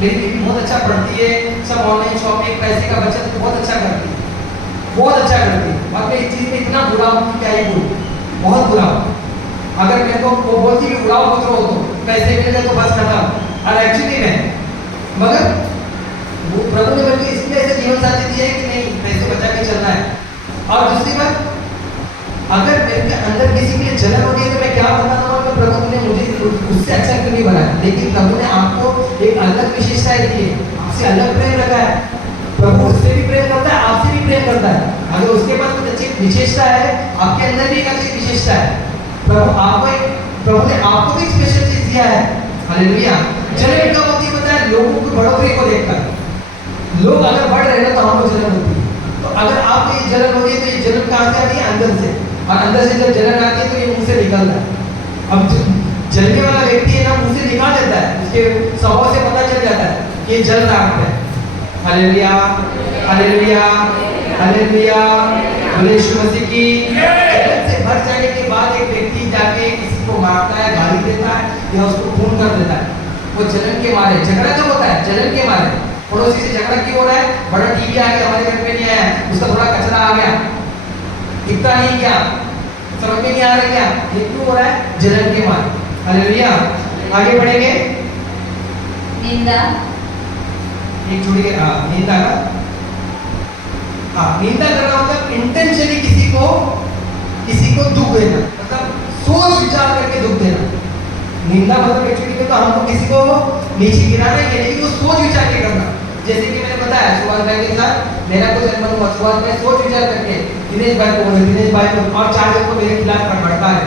मेरी बीवी बहुत अच्छा पढ़ती है, सब ऑनलाइन शॉपिंग, पैसे का बचत बहुत अच्छा करती है, बहुत अच्छा करती है। और मैं इस चीज़ में इतना बुरा हूँ कि क्या ही बोलूँ, बहुत बुरा हूँ। अगर मेरे को वो बोलती कि उड़ाओ पुत्रो हो तो पैसे मिल गए तो बस खत्म। और एक्चुअली में मगर वो प्रभु ने मेरे को इसलिए ऐसे जीवन साथी दिया है कि नहीं पैसे बचा के चलना है। और दूसरी बात, अगर मेरे अंदर किसी के लिए जलन हो रही है तो मैं क्या बताता हूँ कि प्रभु ने मुझे उससे अच्छा क्यों नहीं बनाया। लेकिन प्रभु ने आपको एक अलग विशेषता दी है, आपसे अलग प्रेम रखा है। प्रभु उससे भी प्रेम करता है, आपसे भी प्रेम करता है। अगर उसके पास कुछ अच्छी विशेषता है, आपके अंदर भी एक अच्छी विशेषता है। प्रभु ने आपको भी एक स्पेशल चीज दिया है। हालेलुया। जलन कब होती है पता है? लोगों की बढ़ोतरी को देखकर। लोग अगर बढ़ रहे हैं तो हमको जलन होती है। तो अगर आपको ये जलन हो रही है तो ये जलन कहाँ से आती है? अंदर से। और अंदर से जब जलन आती है तो ये मुंह से निकलता है। अब जलने वाला व्यक्ति है ना, मुंह से निकाल देता है, उसके स्वभाव से पता चल जाता है कि ये जल रहा है। Hallelujah, hallelujah, hallelujah. बोले यीशु मसीह की। जलन से भर जाने के बाद एक व्यक्ति जाके किसी को मारता है, गाली देता है या उसको खून कर देता है। वो जलन के मारे। झगड़ा कब होता है? जलन के मारे। पड़ोसी से झगड़ा क्यों हो रहा है? बड़ा टीवी आ गया, हमारे घर पे नहीं आया, उसका थोड़ा कचरा आ गया, दिखता नहीं क्या, समझ में नहीं आ रहा क्या? ये क्यों हो रहा है? जलन के मारे। हालेलुया। आगे बढ़ेंगे। निंदा, एक छोड़ी निंदा ना, निंदा करना मतलब इंटेंशनली किसी को दुख देना, मतलब सोच विचार करके दुख देना। निंदा मतलब एक्चुअली में तो हमको किसी को नीचे गिराना ही है, लेकिन वो सोच विचार के करना। जैसे कि मैंने बताया सुभाष भाई के साथ मेरा कुछ अनुभव हुआ शुरुआत में सोच विचार करके दिनेश भाई को दिनेश भाई को और 4 जन को मेरे खिलाफ भड़का है।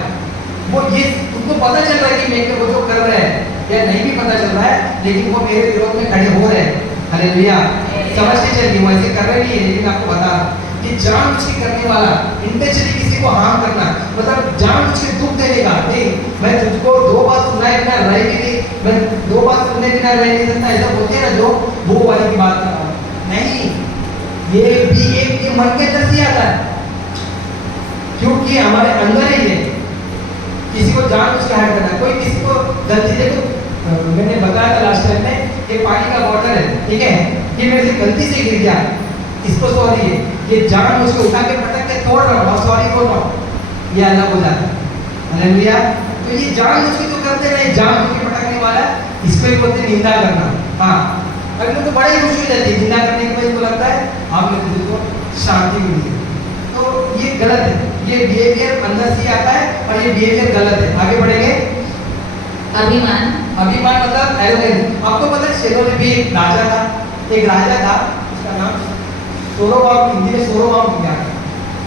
वो ये उनको पता चल रहा है कि मैं वो जो कर रहे हैं या नहीं भी पता चल रहा है, लेकिन वो मेरे विरोध में खड़े हो रहे हैं। हालेलुया। समझ के चलिए, वो ऐसे कर रहे नहीं है, लेकिन आपको बता कि जानबूझ के करने वाला, इंटेंशनली किसी को हार्म करना, मतलब जानबूझ के दुख देने का, नहीं मैं तुझको 2 बार सुनाए बिना रह भी नहीं, मैं 2 बार सुनने बिना रह नहीं सकता, ऐसा बोलते हैं ना जो, वो वाली की बात कर रहा हूँ। नहीं, ये भी एक मन के अंदर से आता है, क्योंकि हमारे अंदर ही है किसी को जानबूझ के हार्म करना। कोई किसी को गलती, देखो मैंने बताया था लास्ट टाइम में, ये पानी का बॉटल है, ठीक है, ये मेरे से गलती से गिर गया, इसको सॉरी है, ये जानबूझ के उठा के पटक के तोड़ रहा हूँ, सॉरी बोल रहा हूँ, ये अलग हो जाता है। हालेलुया। तो ये जानबूझ के जो करते हैं, जानबूझ के पटकने वाला, इसको ही बोलते हैं निंदा करना। हाँ, अभी तो बड़ा ही खुशी हो जाती है निंदा करने के बाद, इनको लगता है आप लोग दिल को शांति मिली है। तो ये गलत है, ये बिहेवियर अंदर से आता है और ये बिहेवियर गलत है। आगे बढ़ेंगे। अभिमान। अभिमान मतलब एरोगेंस। आपको पता है शेरों में भी एक राजा था, उसका नाम सोरोबाम, हिंदी में सोरोबाम किया।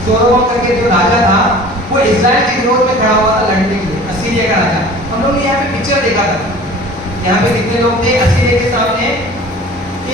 सोरोबाम करके जो राजा था, वो इजराइल के विरोध में खड़ा हुआ था लड़ने के लिए, असीरिया का राजा। हम लोग ने यहाँ पे पिक्चर देखा था, यहाँ पे कितने लोग थे असीरिया के सामने,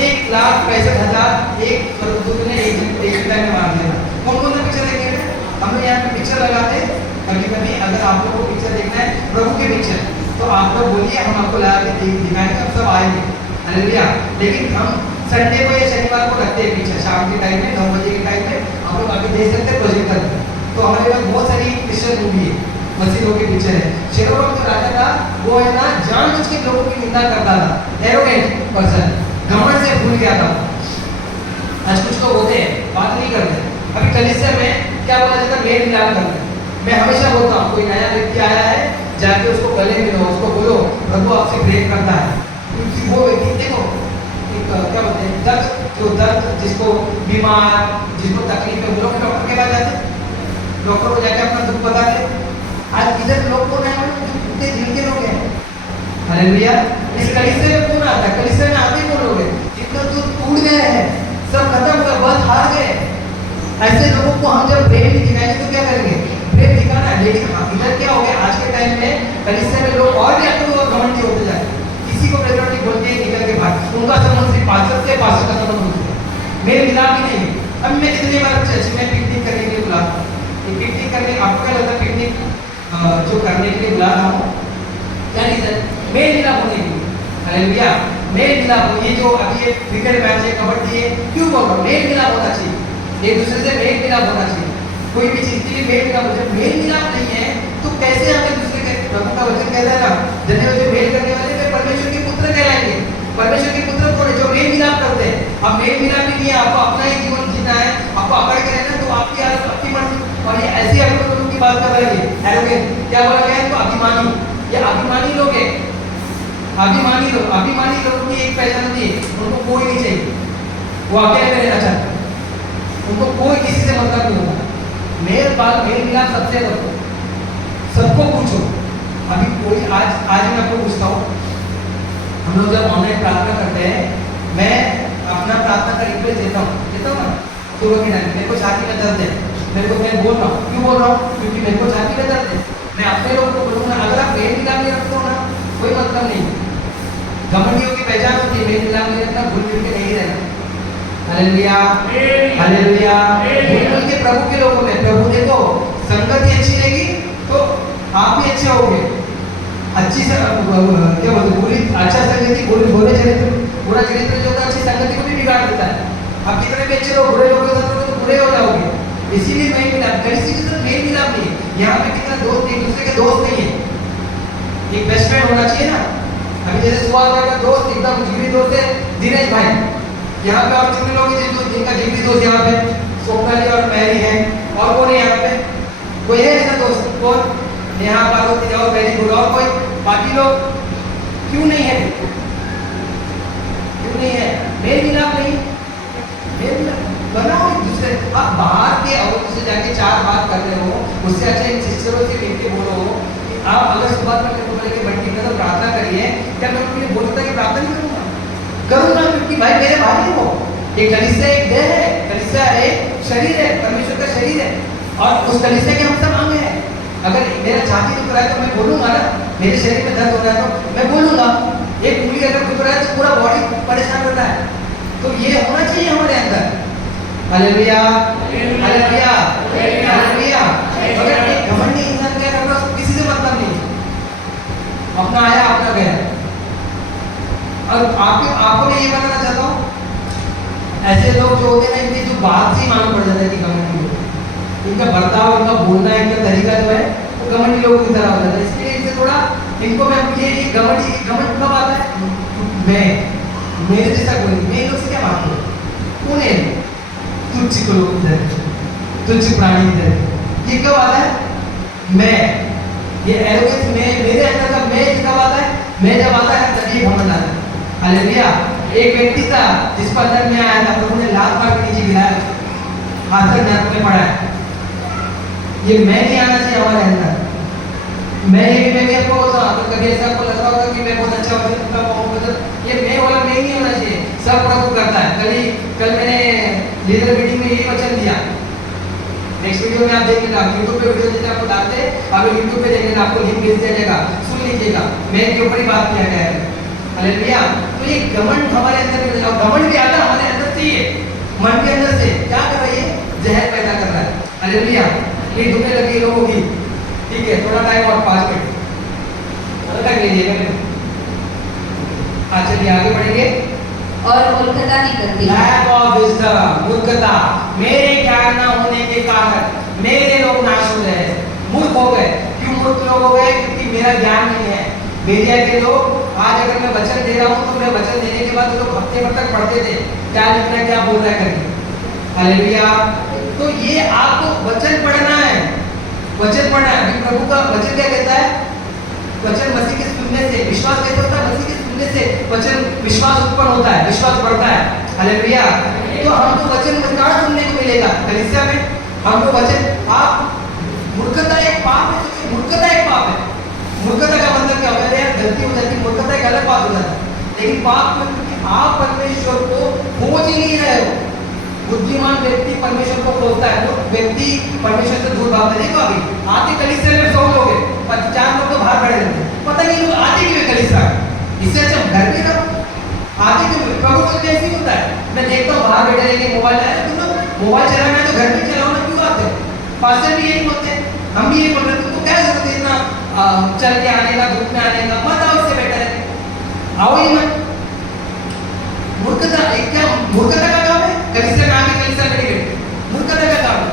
1,65,000 एक स्वर्गदूत ने एक टाइम में मार दिया। कौन कौन सा पिक्चर देखे थे हम लोग? यहाँ पे पिक्चर लगाते कभी कभी, अगर आप लोग को पिक्चर देखना है प्रभु के पिक्चर, तो आप लोग बोलिए, हम आपको लगा के दिखाएंगे, हम सब आएंगे। हालेलुया। लेकिन हम संडे को या शनिवार को रखते हैं पिक्चर, शाम के टाइम में 9 बजे के टाइम में आप लोग आगे देख सकते हैं प्रोजेक्टर में। तो हमारे पास बहुत सारी क्रिश्चियन मूवी है, मसीहों के पिक्चर है। शेरोबाम जो राजा था, वो है ना जानबूझ के लोगों की निंदा करता था, एरोगेंट पर्सन, घमंड से भूल गया था। आज कुछ लोग होते हैं बात नहीं करते। अभी कलीसिया में क्या बोला जाता है, मेल मिलाप करते हैं। मैं हमेशा बोलता हूँ, कोई नया व्यक्ति आया है, जाके उसको गले मिलो, उसको बोलो प्रभु आपसे प्रेम करता है, क्योंकि वो व्यक्ति देखो क्या बोलते हैं, दर्द जिसको बीमार, जिसको तकलीफ है, वो लोग डॉक्टर के पास जाते हैं, डॉक्टर को जाके अपना दुख बताते। आज इधर लोग कौन है, उतने दिल के लोग हैं। हालेलुया। इस कलीसिया में कौन आता है? कलीसिया में आते कौन लोग हैं? जितना दूर टूट गए हैं, सब खत्म हो गया, बहुत हार गए। ऐसे लोगों को हम जब प्रेम दिखाएंगे तो क्या करेंगे? प्रेम दिखाना है। लेकिन इधर क्या हो गया, आज के टाइम में कलीसिया में लोग और भी आते और घमंडी होते जाते, किसी को प्रेम नहीं बोलते हैं, निकल के बाहर, उनका संबंध सिर्फ पास्टर से, पास्टर का संबंध होता है, मेरे मिलाप ही नहीं है। अब मैं कितनी बार चर्च में पिकनिक करने के लिए बुलाता हूँ, पिकनिक करने, आपको क्या लगता है पिकनिक जो करने के लिए बुलाता हूँ, क्या रीजन? मेल मिलाप होने के लिए। हालेलुया। मेल मिलाप हो, ये जो अभी ये क्रिकेट मैच है, कबड्डी है, क्यों बोल रहा हूँ? मेल मिलाप होना चाहिए, एक दूसरे से मेल मिलाप होना चाहिए। कोई भी चीज के लिए मेल मिलाप हो, जब मेल मिलाप नहीं है तो कैसे हमें दूसरे के, प्रभु का वचन कहता है ना, जन्मे जो मेल करने वाले वे परमेश्वर के पुत्र कहलाएंगे। परमेश्वर के पुत्र कौन है? जो मेल मिलाप करते हैं। अब मेल मिलाप ही नहीं है, आपको अपना ही जीवन जीना है, आपको अकड़ के रहना, तो आपकी हालत आपकी मर्जी। और ये ऐसे आप लोगों की बात कर रहे हैं, एरोगेंट क्या बोला गया है? तो अभिमानी, ये अभिमानी लोग हैं, अभिमानी लोगों की एक पहचान होती है, उनको कोई नहीं चाहिए, वो अकेले में रहना चाहते हैं, उनको कोई किसी से मतलब नहीं होता। मेल मिलाप सबसे रखो, सबको पूछो। अभी कोई आज मैं आपको पूछता हूँ, हम लोग जब ऑनलाइन प्रार्थना करते हैं, मैं अपना प्रार्थना का रिक्वेस्ट देता हूँ ना, सुबह के टाइम मेरे को छाती में दर्द है, मेरे को, मैं बोल रहा हूँ, क्यों बोल रहा हूँ? क्योंकि मेरे को छाती में दर्द है। मैं अपने लोगों को बोलूँगा, अगर आप मेल मिलाप नहीं रखते हो ना, कोई मतलब नहीं। घमंडियों की पहचान होती है, मेल मिलाप नहीं रखना, भूल मिल के नहीं रहना। Hallelujah, hallelujah. भूल के प्रभु के लोगों में, प्रभु देखो संगति अच्छी रहेगी तो आप भी अच्छे होगे। अच्छी क्या बोलते, बुरी अच्छा संगति, बुरे चरित्र, बुरा चरित्र जो होता है अच्छी संगति को भी बिगाड़ देता है। आप कितने भी अच्छे लोग बुरे लोगों के साथ रहोगे तो बुरे हो जाओगे। इसीलिए मेल मिलाप, किसी के साथ मेल मिलाप नहीं है। यहाँ पे कितना दोस्त, एक दूसरे के दोस्त नहीं है, एक बेस्ट फ्रेंड होना चाहिए ना। अभी जैसे सुहास का दोस्त एकदम जिगरी दोस्त है दिनेश भाई, यहाँ पे और कितने लोग हैं जिनका जिगरी दोस्त यहाँ पे सोमनाली और मैरी है, और कौन है यहाँ पे? कोई है ऐसा दोस्त? कौन? नेहा पार्वती और वेरी गुड, और कोई? बाकी लोग क्यों नहीं है? क्यों नहीं है? मेल मिलाप नहीं, मेल मिलाप बनाओ एक दूसरे। आप बाहर के और से जाके 4 बात कर रहे हो, उससे अच्छा इन सिस्टरों से मिलके बोलो कि आप अगर सुबह में मेरे को बोले कि बंटी का तो प्रार्थना करिए, क्या मैं उनको बोलता कि प्रार्थना नहीं करूँगा? करूँगा, क्योंकि भाई मेरे भाई हो, एक कलीसिया एक देह है, कलीसिया एक शरीर है, परमेश्वर का शरीर है, और उस कलीसिया के हम सब अंग हैं। अगर मेरा छाती दुख रहा है तो मैं बोलूंगा ना, मेरे शरीर में दर्द हो रहा है तो मैं बोलूंगा। एक उंगली अगर दुख रहा है तो पूरा बॉडी परेशान होता है। तो ये होना चाहिए हमारे अंदर। Hallelujah, hallelujah, hallelujah. अगर एक घमंडी इंसान क्या कर रहा है, उसको किसी से मतलब नहीं, अपना आया अपना गया। और आपको मैं ये बताना चाहता हूँ, ऐसे लोग जो होते हैं ना, इनकी जो बात से ही मालूम पड़ जाता है कि घमंडी लोग, इनका बर्ताव, इनका बोलना, इनका तरीका जो है वो घमंडी लोगों की तरह हो जाता है। इसलिए इनसे थोड़ा इनको मैं ये घमंड कब आता है, मैं मेरे जैसा कोई नहीं, मैं इन लोग से क्या बात करूँ, कौन है तुच्छ लोग इधर, तुच्छ प्राणी इधर, ये कब आता है मैं, ये एरोगेंस में मेरे अंदर का मैं कब आता है, मैं जब आता है तब ये घमंड आता है। हालेलुया। एक व्यक्ति था जिस पर अंदर में आया था, प्रभु ने लात मार के नीचे गिराया, हाथ तक नरक में पड़ा है। ये मैं नहीं आना चाहिए हमारे अंदर। मैं भी आपको बोलता हूँ, तो कभी ऐसा आपको लगा होगा कि मैं बहुत अच्छा वजन का बहुत, ये मैं वाला मैं नहीं होना चाहिए, सब प्रभु करता है। कल मैंने लीडर मीटिंग में यही वचन दिया, नेक्स्ट वीडियो में आप देखिएगा, यूट्यूब पे वीडियो जैसे आपको डालते हैं, आप यूट्यूब पे देखिएगा, आपको लिंक भेज दिया जाएगा, सुन लीजिएगा, मैं के ऊपर ही बात किया गया है। हालेलुया। तो ये घमंड हमारे अंदर में, और घमंड भी आता हमारे अंदर से, ये मन के अंदर से क्या कर रहा है, ये जहर पैदा कर रहा है। हालेलुया। ये दुखने लगी लोगों की, ठीक है, थोड़ा टाइम और 5 मिनट तक लीजिएगा। चलिए आगे बढ़ेंगे। और मूर्खता नहीं करती, लैक ऑफ विजडम, मूर्खता, मेरे ज्ञान न होने के कारण मेरे लोग नाश हो गए, मूर्ख हो गए। क्यों मूर्ख लोग हो गए? क्योंकि मेरा ज्ञान नहीं है। बेरिया के लोग, आज अगर मैं वचन दे रहा हूँ तो मैं वचन देने के बाद लोग हफ्ते भर तक पढ़ते थे क्या लिख रहा है, क्या बोल रहा है करके। हालेलुया। तो ये आपको वचन पढ़ना है, वचन पढ़ना है। प्रभु का वचन क्या कहता है? वचन मसीह के सुनने से विश्वास कैसे होता है? मसीह के सुनने से वचन विश्वास उत्पन्न होता है, विश्वास बढ़ता है। हालेलुया। तो हमको वचन कहाँ सुनने को मिलेगा? कलीसिया में। हमको वचन, आप मूर्खता एक पाप है, मूर्खता एक पाप है। मूर्खता का मतलब क्या होता है? यार गलती हो जाती है, मूर्खता एक अलग बात हो जाता है, लेकिन पाप में क्योंकि आप परमेश्वर को खोज ही नहीं रहे हो। बुद्धिमान व्यक्ति परमेश्वर को खोजता है, वो व्यक्ति परमेश्वर से दूर भागता है। देखो अभी आते कलीसिया में 100 लोग हैं, 4 लोग तो बाहर खड़े रहते हैं, पता नहीं लोग आते क्यों कलीसिया। इससे अच्छा घर में रहो, आते क्यों? प्रभु को कैसे होता है, मैं देखता हूँ बाहर बैठे रहेंगे, मोबाइल आया, तुम लोग मोबाइल चलाना है तो घर में चलाओ ना, क्यों आते? पास्टर भी यही बोलते हैं, हम भी यही बोल रहे हैं, तुमको क्या जरूरत है इतना चल के आने का, धूप में आने का? मत आओ, इससे बेटर है आओ ही मत। मूर्खता एक क्या मूर्खता का काम है? कलीसिया में आके कलीसिया में बैठे, मूर्खता का काम है।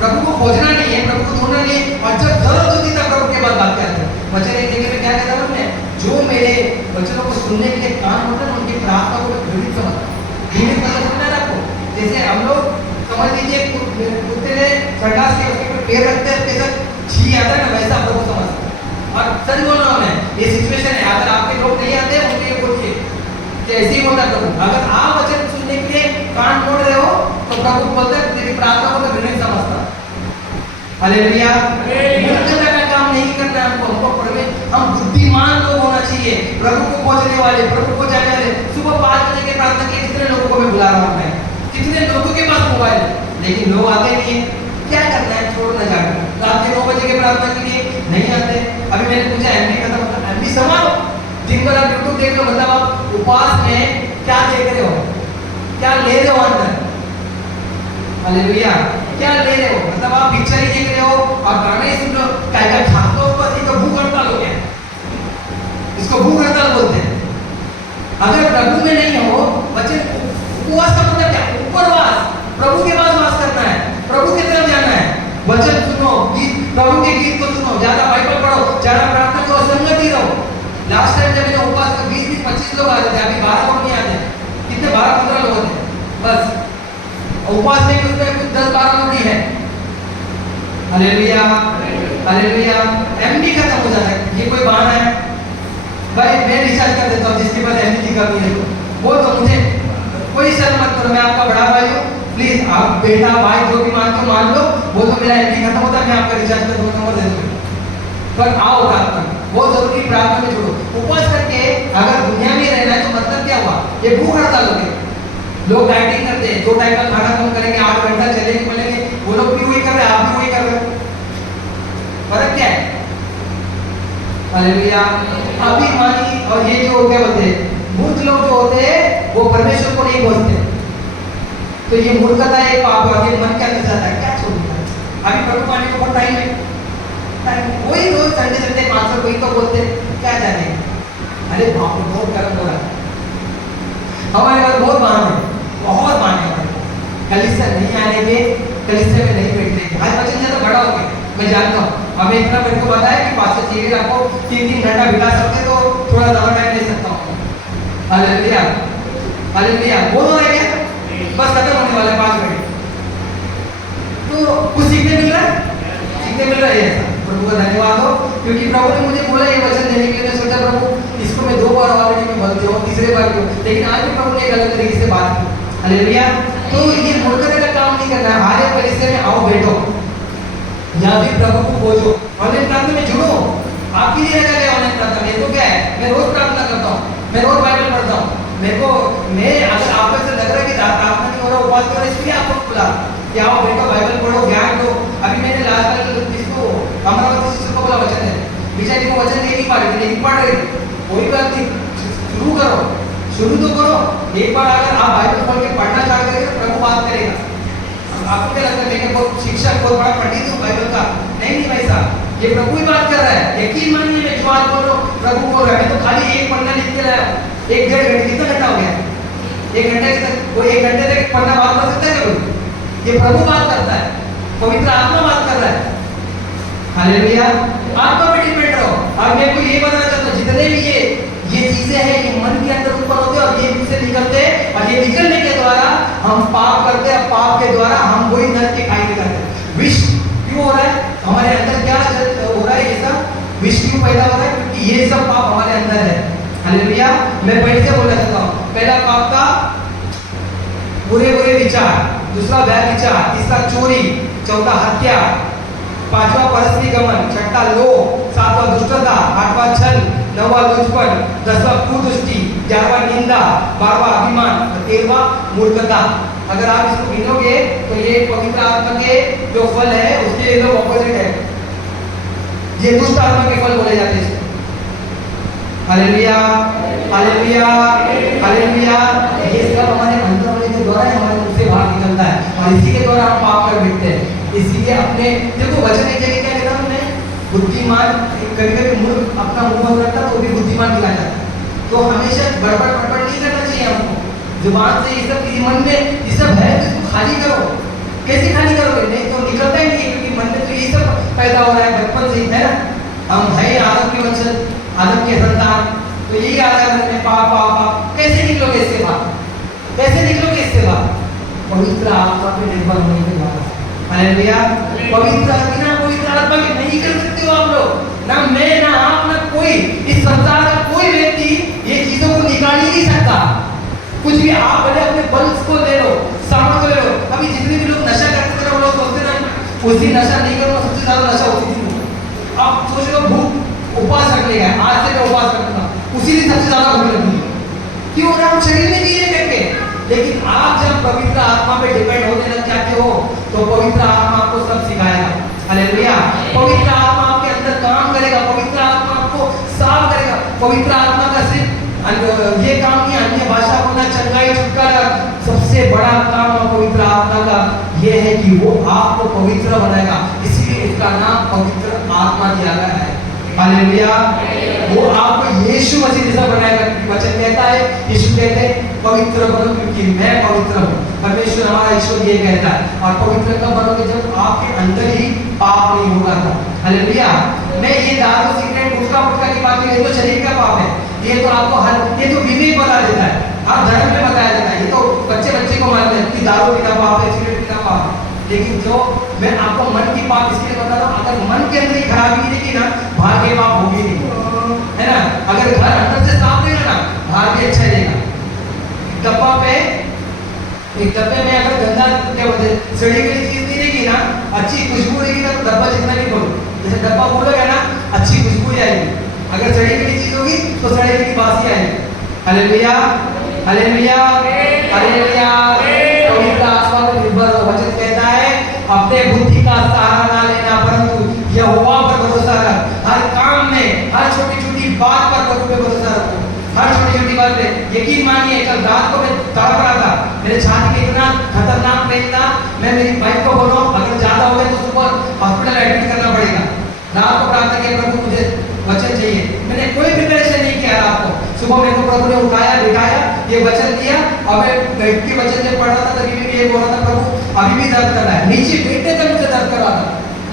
प्रभु को खोजना नहीं है, प्रभु को ढूंढना नहीं है, और जब जरूरत होती है तब प्रभु के बाद बात करते हैं। वचन एक जगह पे क्या कहता है उसने, जो मेरे वचनों को सुनने के लिए कान होते हैं उनकी प्रार्थना को घृणित समझता। घृणित मतलब सुनना है आपको, जैसे हम लोग समझ लीजिए कुत्ते ने संडास के उसके ऊपर पैर रखते हैं, उसके साथ छी आता है ना, वैसा हम लोग को समझते हैं। और सच बोल रहा हूं मैं, ये सिचुएशन है, अगर आपके लोग नहीं आते हैं उनके लिए बोलिए कि ऐसे ही होता प्रभु। अगर आप वचन सुनने के लिए कान मोड़ रहे हो तो प्रभु बोलते हैं तेरी प्रार्थना को मैं घृणित समझता। हालेलुया। मूर्खता का काम नहीं करना है हमको हम बुद्धिमान लोग होना चाहिए, प्रभु को खोजने वाले, प्रभु को जानने वाले। सुबह 5 बजे के प्रार्थना के कितने लोगों को मैं बुला रहा हूँ, मैं कितने लोगों के पास मोबाइल है, लेकिन लोग आते नहीं है। क्या करना है? छोड़ना जाकर रात के 9 बजे के प्रार्थना के लिए नहीं आते। अभी मैंने पूछा एमडी खत्म होता, एमडी संभालो, दिन भर आप यूट्यूब देख लो, मतलब आप उपवास में क्या देख रहे हो, क्या ले रहे हो अंदर? हालेलुया। क्या ले रहे हो? मतलब आप पिक्चर ही देख रहे हो और गाने ही सुन रहे हो, क्या खाते हो? बस एक भूख हड़ताल हो गया, इसको भूख हड़ताल बोलते हैं। अगर प्रभु में नहीं हो वचन, उपवास का मतलब क्या? उपवास, प्रभु के पास वास करना है, प्रभु की तरफ जाना है। वचन सुनो, गीत, प्रभु के गीत को सुनो, ज्यादा बाइबल पढ़ो, ज्यादा प्रार्थना करो, संगति रहो। लास्ट टाइम जब मैंने उपवास का 20-25 लोग आते थे, अभी 12 लोग नहीं आते। कितने? 12-15 लोग होते बस। उपवास नहीं, उसमें कुछ 10-12 लोग ही है। Hallelujah, hallelujah. एमडी खत्म हो जाता है, ये कोई बहाना है? भाई मैं रिचार्ज कर देता हूँ, जिसके पास एमडी की कमी है वो तो मुझे कोई शर्म मत करो, मैं आपका बड़ा भाई हूँ, प्लीज आप बेटा भाई जो भी मानते हो मान लो। वो तो मेरा एमडी खत्म होता है, मैं आपका रिचार्ज कर दूंगा और दे दूंगा। पर आओ प्रार्थना, बहुत जरूरी, प्रार्थना में जुड़ो। उपवास करके अगर दुनिया में रहना है तो मतलब क्या हुआ? ये भूख हड़ताल हो गई। लोग डाइटिंग करते हैं, 2 टाइम का खाना कम करेंगे, 8 घंटा चलेंगे बोलेंगे, वो लोग भी वही कर रहे हैं, आप भी वही कर रहे हो। फर्क क्या है? हालेलुया। अभिमानी और ये जो क्या बोलते हैं, मूर्ख लोग जो होते हैं वो परमेश्वर को नहीं बोलते। तो ये मूर्खता एक पाप है, ये मन क्या कर जाता है, क्या छोड़ना है, अभी प्रभु माने को बहुत टाइम है, वही रोज संडे संडे 500 कोई तो बोलते क्या जाने। अरे बाप रे, बहुत गर्म हो रहा है हमारे पास, बहुत बहाने हैं, बहुत बहाने हैं। कलीसिया नहीं आने के, कलीसिया में नहीं बैठने के, आज बच्चे ज्यादा बड़ा हो गए, मैं जानता हूँ। हमें इतना मेरे को पता है कि पास्टर चीरी आपको 3-3 घंटा बिता सकते, तो थोड़ा ज्यादा टाइम ले सकता हूँ। Hallelujah, hallelujah. बोल रहा है क्या? बस खत्म होने वाला है 5 मिनट, तो कुछ सीखने मिल रहा है, सीखने मिल रहा है ऐसा। प्रभु का धन्यवाद हो, क्योंकि प्रभु ने मुझे बोला ये वचन देने के लिए। मैं सोचा प्रभु इसको मैं 2 बार ऑलरेडी मैं बोलती हूँ, तीसरे बार क्यों, लेकिन आज भी प्रभु ने एक अलग तरीके से बात की। हालेलुया। तो ये मूर्खता का काम नहीं करना है। हमारे कलीसिया में आओ, बैठो, या भी प्रभु को खोजो, ऑनलाइन प्रार्थना में जुड़ो। आपके लिए रखा गया ऑनलाइन प्रार्थना। मेरे को क्या है, मैं रोज प्रार्थना करता हूँ, मैं रोज बाइबल पढ़ता हूँ। मेरे को मैं अगर आप से लग रहा है कि प्रार्थना नहीं हो रहा, उपवास कर रहा, इसलिए आपको बोला कि आओ बेटा बाइबल पढ़ो, ज्ञान लो। अभी मैंने लास्ट बार इसको अमरावती सिस्टर को बोला वचन है, बेचारी को वचन दे नहीं पा रही थी, लेकिन पढ़ रही थी। कोई बात नहीं, शुरू करो, शुरू तो करो। एक बार अगर आप बाइबल पढ़ के पढ़ना स्टार्ट करेंगे तो प्रभु बात करेगा। आपको क्या लगता है मैं बहुत शिक्षक बहुत बड़ा पंडित हूँ बाइबल का? नहीं नहीं भाई साहब, ये प्रभु ही बात कर रहा है। यकीन मानिए, मैं जो आज बोल रहा हूँ प्रभु बोल रहा है। मैं तो खाली एक पन्ना लिख के लाया, 1-1.5 घंटे, कितना घंटा हो गया? 1 घंटे तक, वो 1 घंटे तक पढ़ना बात कर सकता है क्या कोई? ये प्रभु बात करता है, पवित्र आत्मा बात कर रहा है। हालेलुया। आत्मा पे डिपेंड रहो। अब मैं को ये बताना चाहता हूँ, जितने भी ये चीजें हैं, ये मन के अंदर उत्पन्न होते हैं और ये मुझसे निकलते हैं, और ये निकलने के द्वारा हम पाप करते हैं, पाप के द्वारा हम वही नरक की खाई करते हैं। विष क्यों हो रहा है हमारे अंदर, क्या हो रहा है, ये सब विष क्यों पैदा हो रहा है? क्योंकि ये सब पाप हमारे अंदर है। हालेलुया। मैं पहले से बोलना चाहता हूँ, पहला पाप का बुरे विचार, दूसरा व्यभिचार, तीसरा चोरी, चौथा हत्या, 5वां परस्त्री गमन, 6ठा लोभ, 7वां दुष्टता, 8वां छल, 9वां लुचपन, 10वां कुदृष्टि, 11वां निंदा, 12वां अभिमान, 13वां मूर्खता। अगर आप इसको गिनोगे तो ये पवित्र आत्मा के जो फल है उसके ये लोग ऑपोजिट है, ये दुष्ट आत्मा के फल बोले जाते हैं। Hallelujah, hallelujah, hallelujah. ये सब हमारे अंदर होने के द्वारा हमारे मुंह से बाहर निकलता है, और इसी के द्वारा हम पाप कर बैठते हैं। इसीलिए अपने देखो वचन एक जगह क्या कहता हूँ मैं, बुद्धिमान, कभी मूर्ख अपना मुंह बंद रखता तो भी बुद्धिमान दिखा जाता। तो हमेशा गड़बड़ नहीं करना चाहिए हमको जुबान से। ये सब मन में ये सब है तो इसको खाली करो। कैसे खाली करोगे? नहीं तो निकलता ही नहीं, क्योंकि मन में तो ये सब पैदा हो रहा है बचपन से ही, है ना। हम है आदम के वचन, आदम के संतान, तो यही आदम में पाप पाप पाप। कैसे निकलोगे इससे बाहर? कैसे निकलोगे इससे बाहर? पवित्र आत्मा पे निर्भर होने के बाद। हालेलुया। पवित्र बिना पवित्र आत्मा के नहीं कर सकते हो आप लोग, ना मैं, ना आप, ना कोई। इस संसार का कोई व्यक्ति ये चीजों को निकाल ही नहीं सकता। कुछ भी आप भले अपने बल को ले लो, सामर्थ को ले लो। अभी जितने भी लोग नशा करते हैं वो लोग सोचते ना उसी नशा नहीं करो, सबसे ज्यादा नशा उसी दिन होगा। आप सोच लो भूख उपवास रख लेगा, आज से मैं उपवास रखूंगा, उसी दिन सबसे ज्यादा भूख लगेगी। क्यों? हम शरीर में जी रहे करके। लेकिन आप जब पवित्र आत्मा पे डिपेंड होने लग जाते हो तो पवित्र आत्मा आपको सब सिखाएगा। हालेलुया। पवित्र आत्मा आपके अंदर काम करेगा, पवित्र आत्मा आपको साफ करेगा। पवित्र आत्मा का सिर्फ ये काम नहीं, अन्य भाषा बोलना, चंगाई, छुटकारा, सबसे बड़ा काम पवित्र आत्मा का ये है कि वो आपको पवित्र बनाएगा। इसीलिए इसका नाम पवित्र आत्मा दिया गया है। हालेलुया। वो आपको यीशु मसीह जैसा बनाएगा। वचन कहता है, यीशु कहते हैं पवित्र बनो क्योंकि मैं पवित्र हूँ। परमेश्वर हमारा ईश्वर ये कहता है। और पवित्र कब बनोगे? जब आपके अंदर ही पाप नहीं होगा था। हालेलुया। मैं ये दारू, सिगरेट, गुटखा की बात नहीं, ये तो शरीर का पाप है। ये तो आपको ये तो विवेक बता देता है, हर धर्म में बताया जाता है। ये तो बच्चे को मानते हैं कि दारू पीना पाप है, सिगरेट पीना पाप है। लेकिन जो मैं आपको मन की पाप इसलिए बता रहा हूँ, अगर मन के अंदर ही खराबी रहेगी ना, बाहर के पाप होगी नहीं, है ना। अगर घर अंदर से साफ रहेगा ना, बाहर भी अच्छा रहेगा। एक डब्बे में अगर गंदा क्या बोलते हैं सड़ी गली चीज नहीं रहेगी ना, अच्छी खुशबू रहेगी ना, तो डब्बा जितना नहीं खोलो, जैसे डब्बा खोलोगे ना अच्छी खुशबू आएगी। अगर सड़ी गली चीज होगी तो सड़ी गली बासी आएगी। Hallelujah, hallelujah, hallelujah. पवित्र आत्मा पर निर्भर हो। वचन कहता है अपने बुद्धि का सहारा ना लेना परंतु यहोवा पर भरोसा रख। हर काम में, हर छोटी छोटी बात पर प्रभु पे भरोसा रखो। हर छोटी छोटी बात पे यकीन मानिए। कल रात को मैं तड़प रहा था, मेरे छाती में इतना खतरनाक पेन था, मैं मेरी वाइफ को बोला अगर ज्यादा हो गया तो सुबह हॉस्पिटल एडमिट करना पड़ेगा। रात को प्रार्थना किया प्रभु मुझे वचन चाहिए। मैंने कोई प्रिपरेशन नहीं किया रात को। सुबह मेरे को प्रभु ने उठाया, बिठाया, ये वचन दिया और मैं बैठ के वचन जब पढ़ रहा था तभी भी ये बोल रहा था प्रभु अभी भी दर्द कर रहा है। नीचे बैठने तक मुझे दर्द कर रहा था,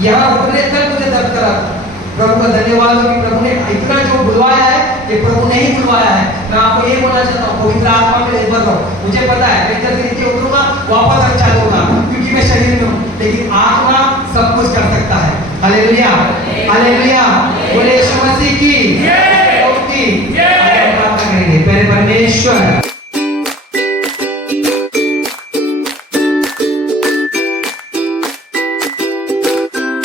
यहाँ उठने तक मुझे दर्द कर रहा था। प्रभु का धन्यवाद हो कि प्रभु ने इतना जो बुलवाया है ये प्रभु ने ही बुलवाया है। मैं आपको ये बोलना चाहता हूँ पवित्र आत्मा में निर्भर रहो। मुझे पता है मैं इधर से नीचे उतरूंगा वापस अच्छा होगा क्योंकि मैं शरीर में हूँ, लेकिन आत्मा सब कुछ कर सकता है। Hallelujah, hallelujah. बोले यीशु मसीह की, प्रार्थना करेंगे। पहले परमेश्वर